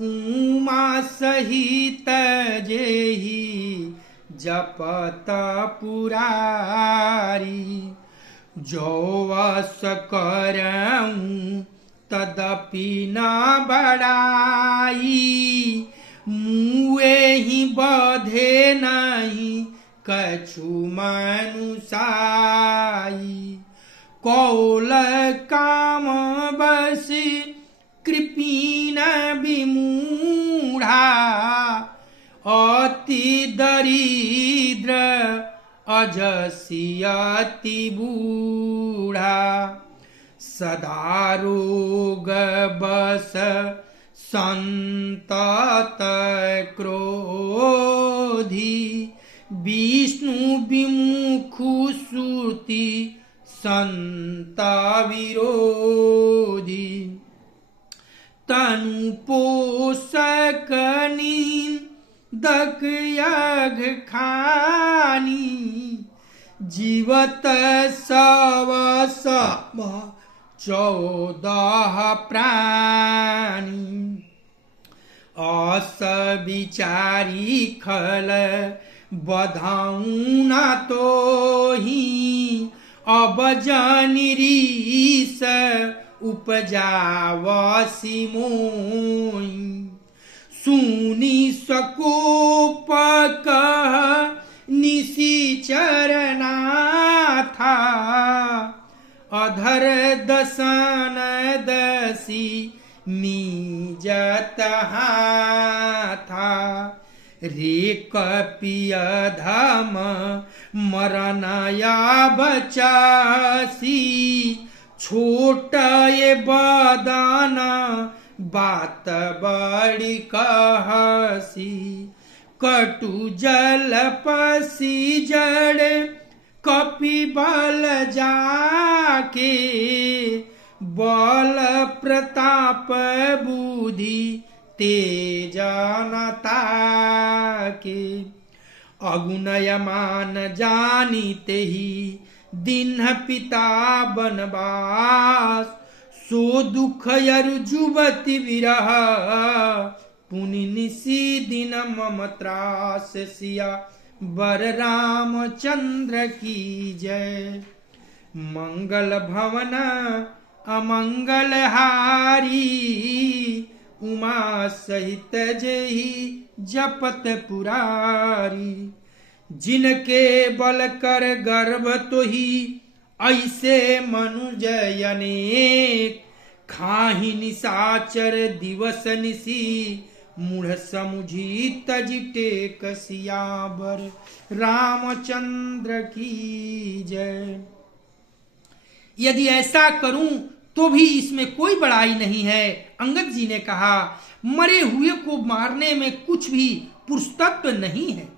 उमा सहित जेहि जपत पुरारी। जो वस करऊं तदपि न बड़ाई, मुए ही बधे नहीं कछु मनुसाई। कौल काम बस कृपीन विमूढ़ा, अति दरिद्र अजसी अति बूढ़ा। सदा रोग बस संतत क्रोधी, विष्णु विमुखु श्रुति संत विरोधी। तनु पोषक निंदक यज्ञ खानी, जीवत सवस 14 प्राणी। अस विचारी खल बधाऊं न तो ही, अब जनिरीस उपजावसी मोई। सुनी सकोप कह निशिचर नाथा, अधर दसन दसी नीजत हाथा। रे कपिय धम मरनया बचासी, छोट ये बदन बात बड़ी कहसी। कटु जल पसी जड़ कपि बल जाके, बल प्रताप बुद्धि तेजनता के। अगुनय मान जानीते ही दिन पिता बनवास, सो दुख यरु जुवति विरह, पुनि निसी दिन मम त्रास। सिया वर रामचंद्र की जय। मंगल भवन अमंगल हारी, उमा सहित जेहि जपत पुरारी। जिनके बल कर गर्भ तो ही ऐसे मनुज अनेक, खाहि निशाचर दिवस निशी, मूढ़ समुझी तजिटे कसियावर। रामचंद्र की जय। यदि ऐसा करूं तो भी इसमें कोई बड़ाई नहीं है। अंगद जी ने कहा, मरे हुए को मारने में कुछ भी पुरुषत्व नहीं है।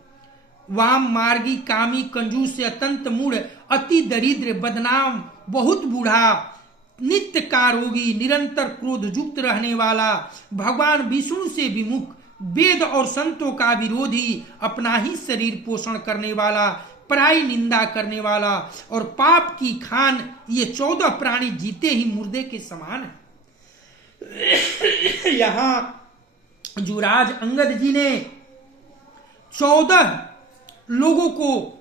वाम मार्गी, कामी, कंजूस, अत्यंत मूढ़, अति दरिद्र, बदनाम, बहुत बूढ़ा, नित्य का रोगी, निरंतर क्रोध युक्त रहने वाला, भगवान विष्णु से विमुख, वेद और संतों का विरोधी, अपना ही शरीर पोषण करने वाला, पराई निंदा करने वाला और पाप की खान, ये 14 प्राणी जीते ही मुर्दे के समान है। यहां युवराज अंगद जी ने 14 लोगों को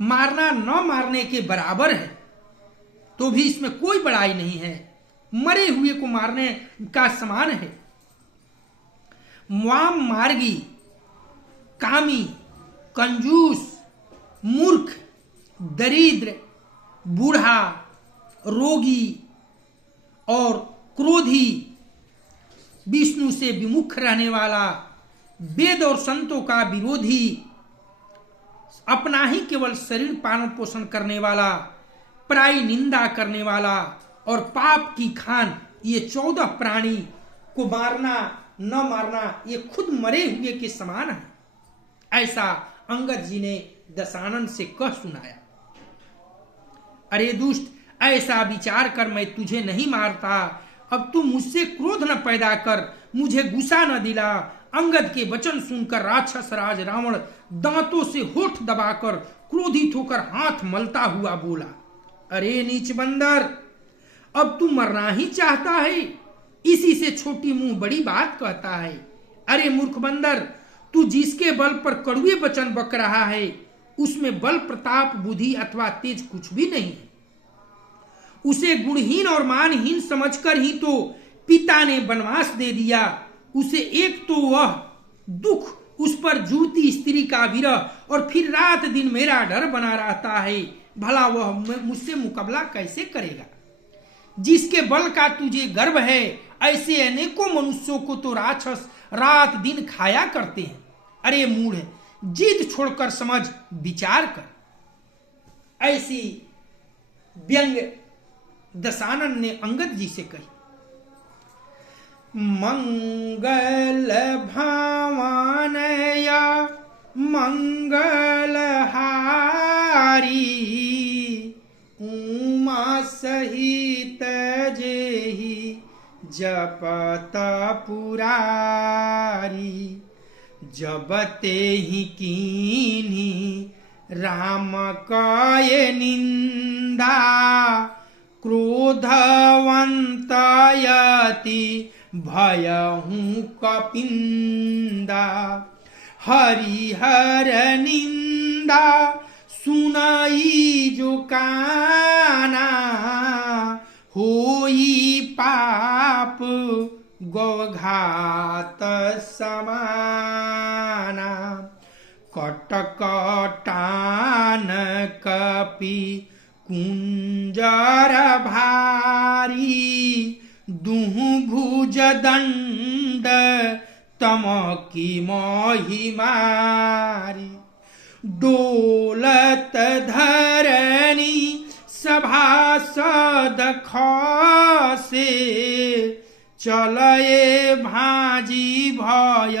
मारना न मारने के बराबर है, तो भी इसमें कोई बड़ाई नहीं है, मरे हुए को मारने का समान है। वाम मार्गी, कामी, कंजूस, मूर्ख, दरिद्र, बूढ़ा, रोगी और क्रोधी, विष्णु से विमुख रहने वाला, वेद और संतों का विरोधी, अपना ही केवल शरीर पालन पोषण करने वाला, पराई निंदा करने वाला और पाप की खान, ये 14 प्राणी को मारना न मारना ये खुद मरे हुए के समान है। ऐसा अंगद जी ने दशानन से कह सुनाया। अरे दुष्ट, ऐसा विचार कर मैं तुझे नहीं मारता, अब तू मुझसे क्रोध न पैदा कर, मुझे गुस्सा न दिला। अंगद के वचन सुनकर राक्षस राज रावण दांतों से होठ दबाकर क्रोधित होकर हाथ मलता हुआ बोला, अरे नीच बंदर, अब तू मरना ही चाहता है, इसी से छोटी मुंह बड़ी बात कहता है। अरे मूर्ख बंदर, तू जिसके बल पर कड़ुए वचन बक रहा है, उसमें बल, प्रताप, बुद्धि अथवा तेज कुछ भी नहीं है। उसे गुणहीन और मानहीन समझकर ही तो पिता ने वनवास दे दिया। उसे एक तो वह दुख, उस पर जुड़ती स्त्री का विरह, और फिर रात दिन मेरा डर बना रहता है। भला वह मुझसे मुकाबला कैसे करेगा? जिसके बल का तुझे गर्व है, ऐसे अनेकों मनुष्यों को तो राक्षस रात दिन खाया करते हैं। अरे मूढ़, जिद छोड़कर समझ विचार कर। ऐसी व्यंग दशानन ने अंगद जी से कही। मंगल भावनया मंगल हारी, उमा सहित जेहि जपत पुरारी। जब ते ही कीन्ही राम कये निंदा, क्रोधवंतयति भयहु कपिंदा। हरिहर निंदा सुनाई जो काना, होई पाप गौघात समाना। कटकटान कपि कुंजर भारी, दुहु भुज दंड तमकी मोहि मारी। डोलत धरणी सभासद खसे, चलए भाजी भय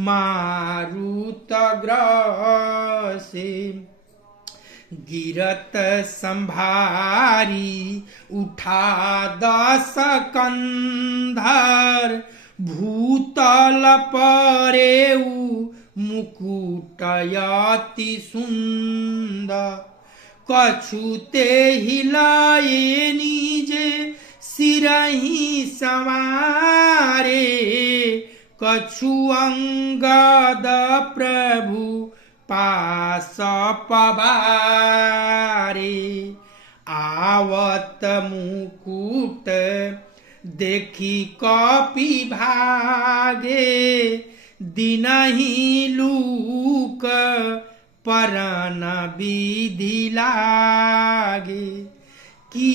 मारुत ग्रसे। गिरत संभारी उठा 10 कंधर, भूतल परेऊ मुकुटयति सुंदर। कछुते हिलाए निजे सिरहि संवारे, कछु अंगद प्रभु पास पवारे। आवत मुकुट देखी कपि भागे, दिनहि लूक परन विधि लागे। कि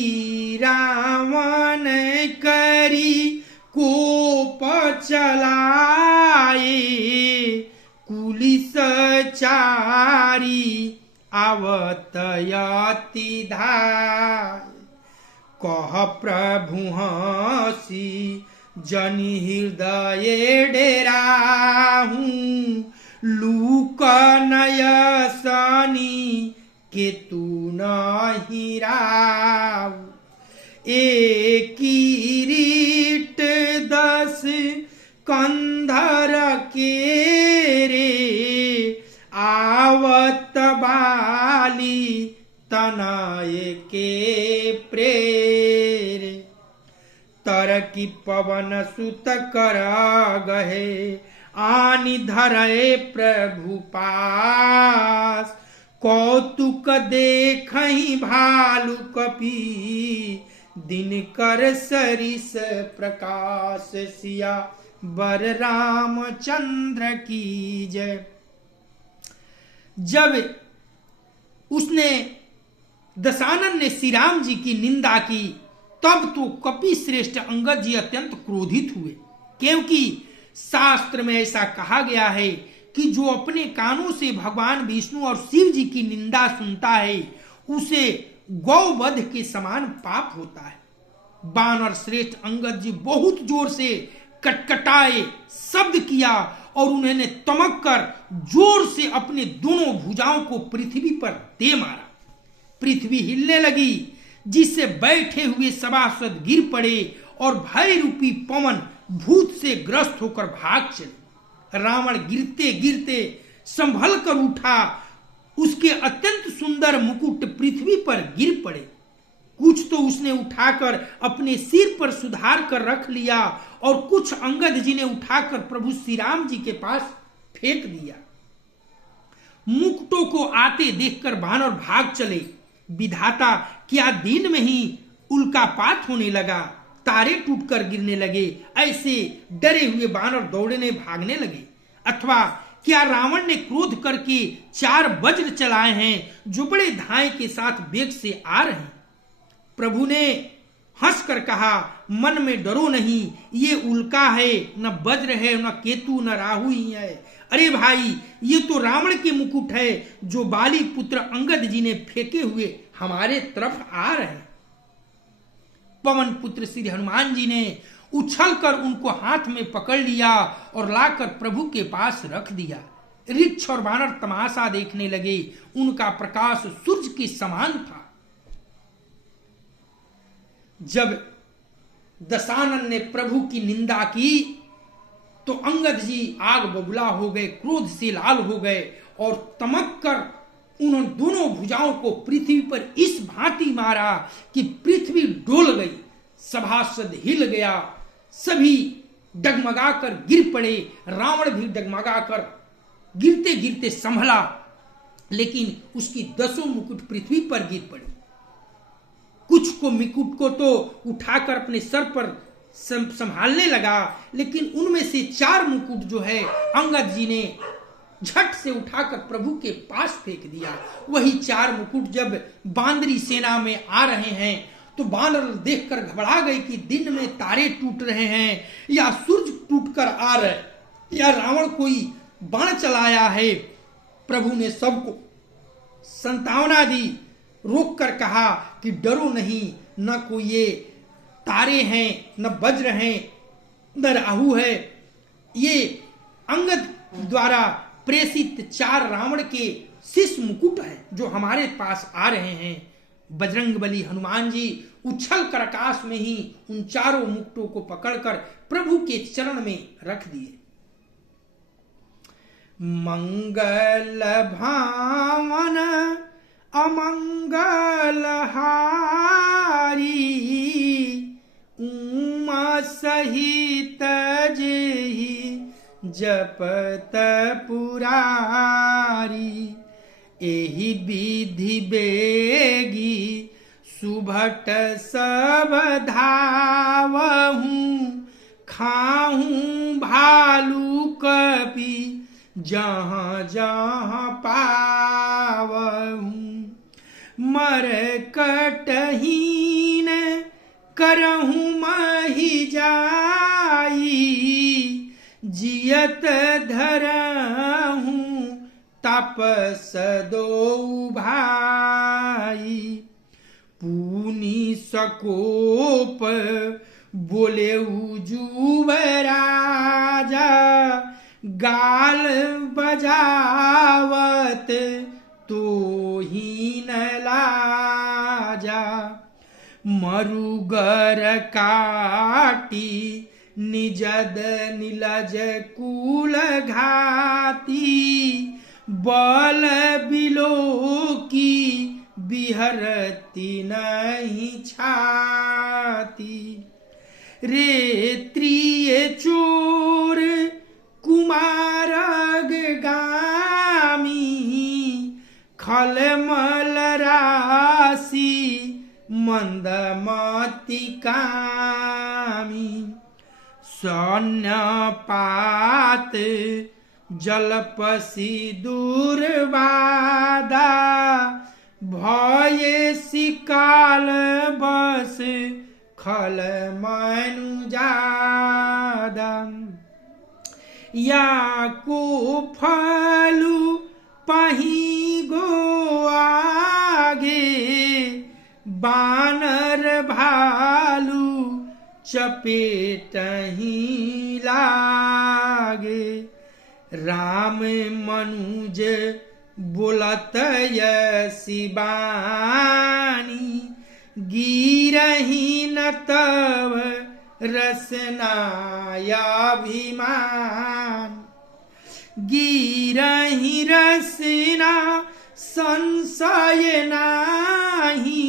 रावण चलाए कुलिस चारी आवत यति धाय कह प्रभु हंसी जनि हृदय डेराहूं लूक नयसनी के तू नहीं राव एक किरीट 10 कंधर के रे आवत बाली तनय के प्रेरे तर की पवन सुत कर गहे आनि धरे प्रभु पास कौतुक देखहि भालु कपि दिन कर सरिस प्रकाश सिया बर रामचंद्र की जय। जब उसने दशानन ने श्री राम जी की निंदा की तब तो कपि श्रेष्ठ अंगद जी अत्यंत क्रोधित हुए, क्योंकि शास्त्र में ऐसा कहा गया है कि जो अपने कानों से भगवान विष्णु और शिव जी की निंदा सुनता है उसे गौवध के समान पाप होता है। वानर श्रेष्ठ अंगद जी बहुत जोर से कटकटाए, शब्द किया और उन्होंने तमक कर जोर से अपने दोनों भुजाओं को पृथ्वी पर दे मारा। पृथ्वी हिलने लगी, जिससे बैठे हुए सभासद गिर पड़े और भय रूपी पवन भूत से ग्रस्त होकर भाग चले। रावण गिरते गिरते संभल कर उठा, उसके अत्यंत सुंदर मुकुट पृथ्वी पर गिर पड़े। कुछ तो उसने उठाकर अपने सिर पर सुधार कर रख लिया और कुछ अंगद जी ने उठाकर प्रभु श्री राम जी के पास फेंक दिया। मुकुटों को आते देखकर वानर भाग चले। विधाता क्या दिन में ही उल्कापात होने लगा, तारे टूटकर गिरने लगे। ऐसे डरे हुए वानर दौड़ने भागने लगे, अथवा क्या रावण ने क्रोध करके 4 वज्र चलाए हैं जो बड़े धाय के साथ वेग से आ रहे हैं। प्रभु ने हंसकर कहा, मन में डरो नहीं, ये उल्का है, न वज्र है, न केतु, न राहु ही है। अरे भाई, ये तो रावण के मुकुट है जो बाली पुत्र अंगद जी ने फेंके हुए हमारे तरफ आ रहे हैं। पवन पुत्र श्री हनुमान जी ने उछलकर उनको हाथ में पकड़ लिया और लाकर प्रभु के पास रख दिया। ऋक्ष और वानर तमाशा देखने लगे। उनका प्रकाश सूर्य के समान था। जब दशानन ने प्रभु की निंदा की तो अंगद जी आग बबूला हो गए, क्रोध से लाल हो गए और तमक कर उन्होंने दोनों भुजाओं को पृथ्वी पर इस भांति मारा कि पृथ्वी डोल गई, सभासद हिल गया, सभी डगमगाकर गिर पड़े। रावण भी डगमगाकर गिरते गिरते संभला, लेकिन उसकी 10 मुकुट पृथ्वी पर गिर पड़े। कुछ को मुकुट को तो उठाकर अपने सर पर संभालने लगा, लेकिन उनमें से 4 मुकुट जो है अंगद जी ने झट से उठाकर प्रभु के पास फेंक दिया। वही 4 मुकुट जब बांदरी सेना में आ रहे हैं तो बानर देखकर घबरा गए कि दिन में तारे टूट रहे हैं या सूरज टूटकर आ रहे या रावण कोई बाण चलाया है। प्रभु ने सबको संतावना दी, रोक कर कहा कि डरो नहीं, न कोई ये तारे हैं, न वज्र हैं, न राहु है। ये अंगद द्वारा प्रेषित 4 रावण के शीश मुकुट है जो हमारे पास आ रहे हैं। बजरंगबली हनुमान जी उछल कर आकाश में ही उन 4 मुकुटों को पकड़कर प्रभु के चरण में रख दिए। मंगल भावन अमंगल हारी उमा सहित जेहि जपत पुरारी एहि विधि बेगी सुभट सब धावहूँ खाहूँ भालू कपि जहाँ जहाँ पावहूँ मर कटहीन करहूँ मही जाई प्रियत धरहूं तपस दो भाई। पूनी सकोप बोले जुबराजा, गाल बजावत तो ही न लाजा। मरुगर काटी निजद नीलज कुल घाती, बल बिलो की बिहरती नहीं छाती। रे त्रिय चोर कुमारग गामी, खलमल राशि मंदमति कामी। सन्नपात जलपसी दुर्बादा, भय सिकाल बस खल मनुजादा। या को फलू पही गो आगे, बानर भालू चपेट ही लागे। राम मनुज बोलत शिवानी, गिरही न तब रसनायाभिमान। गिरही रसना संशय नाही,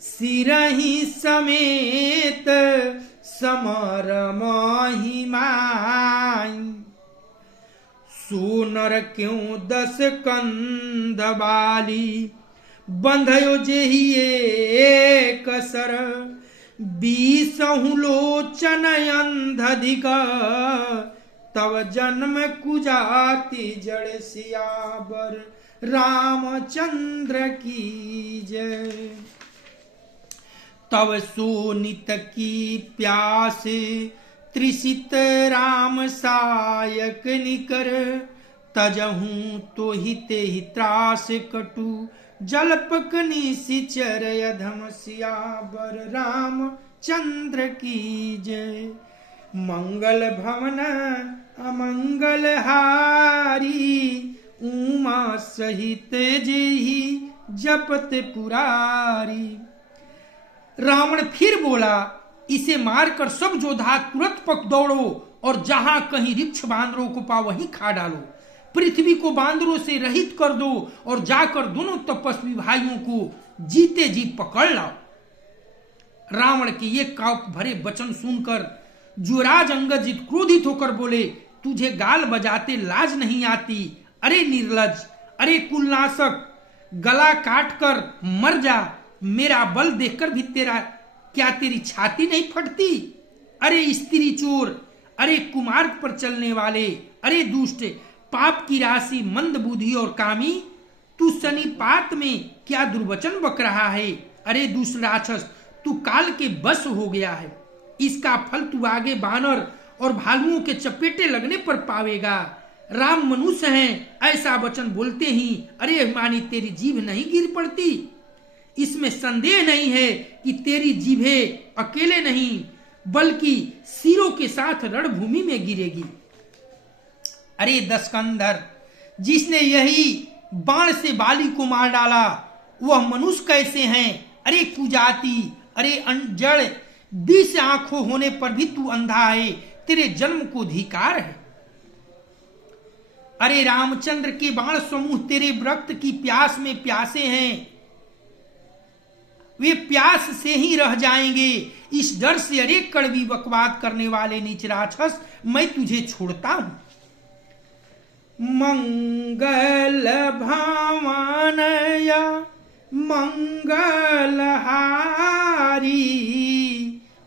सिरही समेत समर महिमाई। सोनर क्यों 10 कंद बाली, बंधयो जेहि एक सर। 20 लोचन अंधधिक, तव जन्म कुजाति जड़ सियावर। रामचंद्र की जय। तव सोनित की प्यास, त्रिसित राम सायक निकर। तजहूं तो हिते ही त्रास कटु, जलपक निशिचर अधम सियावर। रामचंद्र की जय। मंगल भवन अमंगल हारी, उमा सहित जेहि जपत पुरारी। रावण फिर बोला, इसे मारकर सब जोधा तुरंत पक दौड़ो और जहां कहीं रिक्ष बांदरों को पा वहीं खा डालो। पृथ्वी को बांदरों से रहित कर दो और जाकर दोनों तपस्वी भाइयों को जीते जी पकड़ लाओ। रावण के ये काप भरे वचन सुनकर युवराज अंगद क्रोधित होकर बोले, तुझे गाल बजाते लाज नहीं आती? अरे निर्लज, अरे कुलनाशक, गला काट कर मर जा। मेरा बल देखकर भी क्या तेरी छाती नहीं फटती? अरे स्त्री चोर, अरे कुमार्ग पर चलने वाले, अरे दुष्ट, पाप की राशि, मंद बुद्धि और कामी, तू सन्निपात में क्या दुर्वचन बक रहा है? अरे दुष्ट राक्षस, तू काल के बस हो गया है। इसका फल तू आगे बानर और भालुओं के चपेटे लगने पर पावेगा। राम मनुष्य हैं, ऐसा वचन बोलते ही अरे मानी तेरी जीभ नहीं गिर पड़ती? इसमें संदेह नहीं है कि तेरी जीभें अकेले नहीं बल्कि सिरों के साथ रणभूमि में गिरेगी। अरे दशकंधर, जिसने यही बाण से बाली को मार डाला वह मनुष्य कैसे हैं? अरे कुजाति, अरे जड़, 20 आंखों होने पर भी तू अंधा है, तेरे जन्म को धिकार है। अरे रामचंद्र के बाण समूह तेरे रक्त की प्यास में प्यासे हैं, वे प्यास से ही रह जाएंगे। इस डर से अरे कड़वी बकवाद करने वाले नीच राक्षस, मैं तुझे छोड़ता हूं। मंगल भावनया मंगल हारी,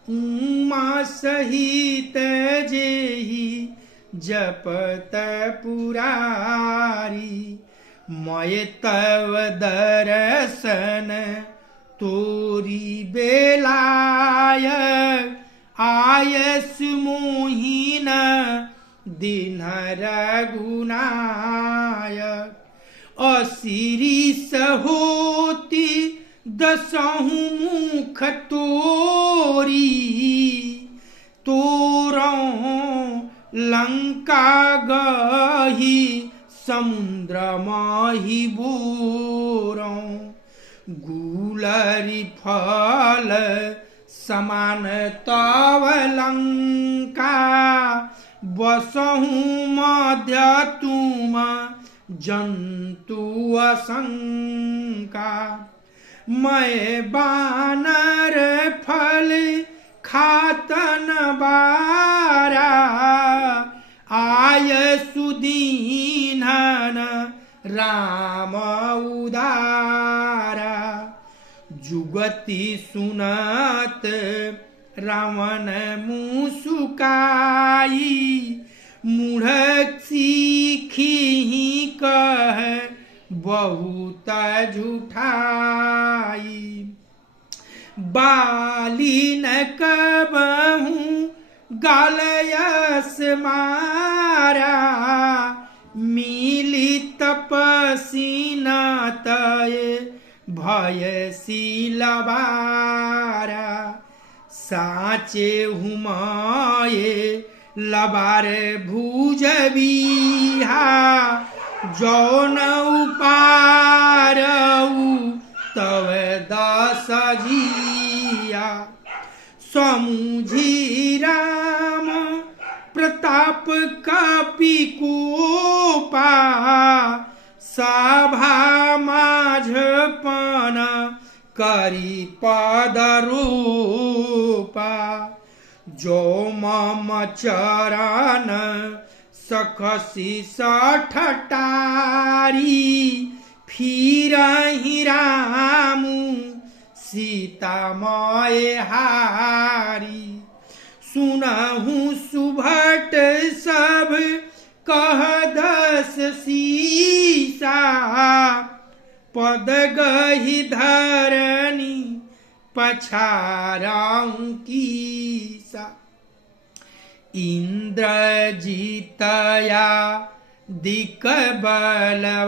उमा सहित जेहि जपत पुरारी। मय तव दर्शन तोरी बेलाय, आयस मोहिन दीन रघुनायक। असीरीस होती दसहु मुख तोरी, तोरौं लंका गही समुद्र माही बोरौं। गुलरी फल समान तव लंका, बसहु मध्य तुम जंतु असंका। मैं बानर फल खातन बारा, आय सुदीनन राम उदारा। जुगति सुनत रावण मुसुकाई, मूढ़ सीखी कह बहुत झूठाई। बाली न कबहू गालयस मारा, मिली तपसी न तय भय सीलबारा। साचे हुमाये लबार भुजबिहा, जौन उपारऊ तव दस जिया। समुझी राम प्रताप कपि कोपा, सभा माझपन करी पद रूपा। जो मम चरण सखसी सठटारी, फिरहि रामु सीता मोए हारी। सुनहु सुभट सब कह दस सीसा, पद गहि धरनी पछाराऊं कीसा। इंद्रजीतया दिक बलवाना,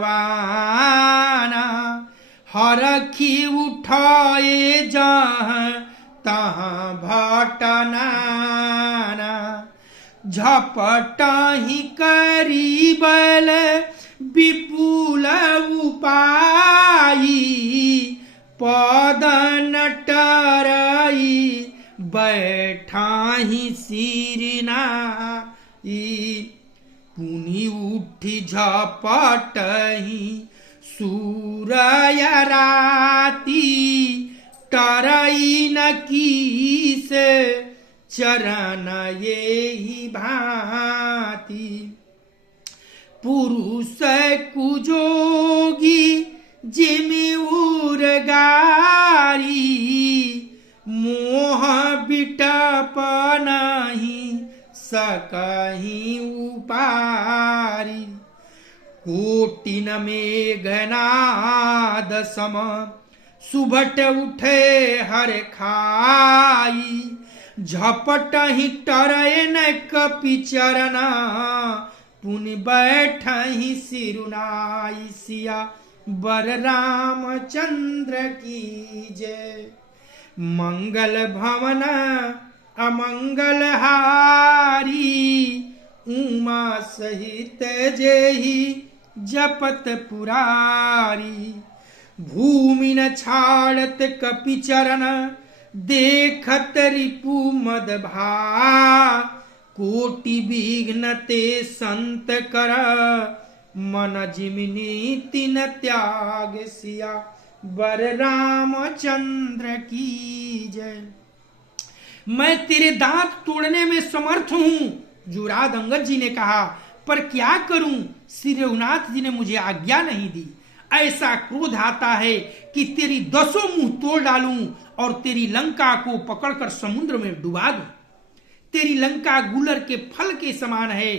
हरखी उठाए जहाँ तहाँ भटनाना। झपटहि करी बल विपुल उपाई, पद नटरई बैठाहि सिरनाई। पुनि उठी झपटहि सूरय राती, टरई न कीस चरण येहि भांति। पुरुष कुजोगी जिमि उरगारी, मोह बिटप नहीं सकहि उपारी। कोटिन मेघनाद सम सुभट उठे हर खाई, झपटहि टरैन कपि चरण, पुनि बैठहि सिरुनाई। सिया बर रामचंद्र की जय। मंगल भवन अमंगल हारी, उमा सहित जेहि जपत पुरारी। भूमि न छाड़त कपि चरण, देखत रिपु मद भा। कोटि विघ्न ते संत कर, मन जिमिनी तिन त्याग। सिया बर रामचंद्र की जय। मैं तेरे दांत तोड़ने में समर्थ हूं, जुराद अंगद जी ने कहा, पर क्या करूं, श्री रघुनाथ जी ने मुझे आज्ञा नहीं दी। ऐसा क्रोध आता है कि तेरी 10 मुंह तोड़ डालूं और तेरी लंका को पकड़कर समुद्र में डुबा दूं। तेरी लंका गुलर के फल के समान है,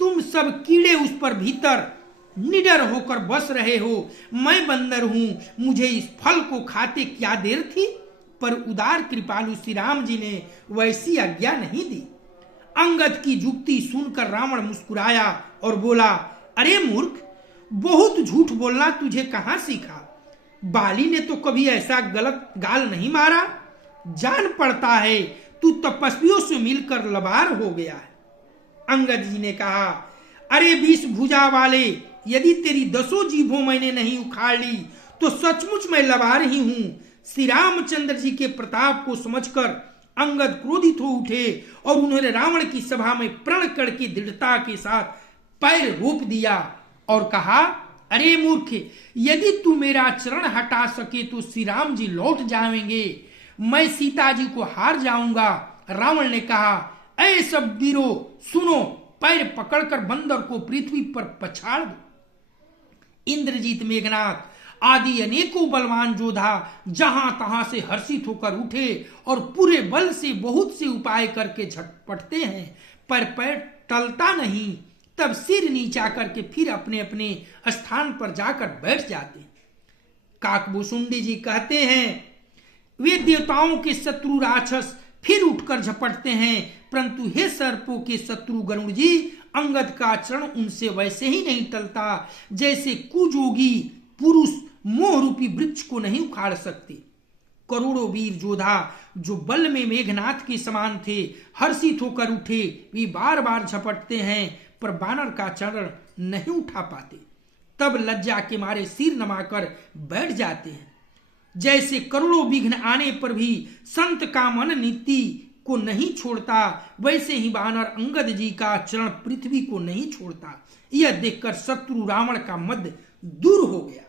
तुम सब कीड़े उस पर भीतर निडर होकर बस रहे हो। मैं बंदर हूं, मुझे इस फल को खाते क्या देर थी, पर उदार कृपालु श्री राम जी ने वैसी आज्ञा नहीं दी। अंगद की जुक्ति सुनकर रावण मुस्कुराया और बोला, अरे मूर्ख, बहुत झूठ बोलना तुझे कहां सीखा? बाली ने तो कभी ऐसा गलत गाल नहीं मारा। जान पड़ता है तू तपस्वियों से मिलकर लबार हो गया है। अंगद जी ने कहा, अरे 20 भुजा वाले, यदि तेरी 10 जीभों मैंने नहीं उखाड़ ली तो सचमुच मैं लबार ही हूं। श्री रामचंद्र जी के प्रताप को समझकर अंगद क्रोधित हो उठे और उन्होंने रावण की सभा में प्रण करके दृढ़ता के साथ पैर रोप दिया और कहा, अरे मूर्ख, यदि तू मेरा चरण हटा सके तो श्री राम जी लौट जाएंगे, मैं सीता जी को हार जाऊंगा। रावण ने कहा, ऐ सब वीरों सुनो, पैर पकड़कर बंदर को पृथ्वी पर पछाड़ दो। इंद्रजीत, मेघनाथ आदि अनेकों बलवान योद्धा जहां तहां से हर्षित होकर उठे और पूरे बल से बहुत से उपाय करके झटपटते हैं, पर पैर टलता नहीं। तब सिर नीचा करके फिर अपने अपने स्थान पर जाकर बैठ जाते। काकभूषुंडी जी कहते हैं, वे देवताओं के शत्रु राक्षस फिर उठकर झपटते हैं, परंतु हे सर्पों के शत्रु गरुड़ जी, अंगद का चरण उनसे वैसे ही नहीं टलता जैसे कुजोगी पुरुष मोह रूपी वृक्ष को नहीं उखाड़ सकते। करोड़ों वीर योद्धा जो बल में मेघनाथ के समान थे हर्षित होकर उठे, वे बार बार झपटते हैं पर बानर का चरण नहीं उठा पाते। तब लज्जा के मारे सिर नमाकर बैठ जाते हैं। जैसे करोड़ों विघ्न आने पर भी संत का मन नीति को नहीं छोड़ता, वैसे ही बानर अंगद जी का चरण पृथ्वी को नहीं छोड़ता। यह देखकर शत्रु रावण का मद दूर हो गया।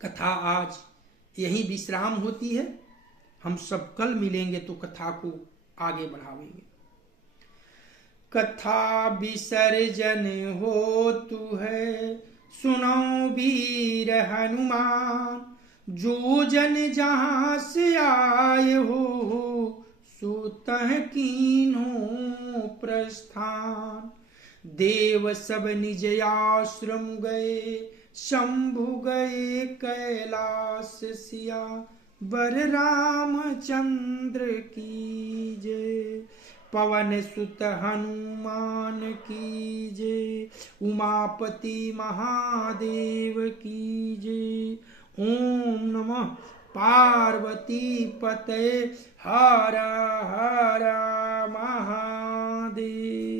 कथा आज यही विश्राम होती है। हम सब कल मिलेंगे तो कथा को आगे बढ़ावेंगे। कथा विसर्जन हो तू है, सुनो वीर हनुमान, जो जन जहां से आए हो सो तह कीन्हो प्रस्थान। देव सब निज आश्रम गए, शंभु गए कैलाश सिया, वर रामचंद्र की जय। पवन सुत हनुमान की जय, उमापति महादेव की जय। ओम नमः पार्वती पते, हर हर महादेव।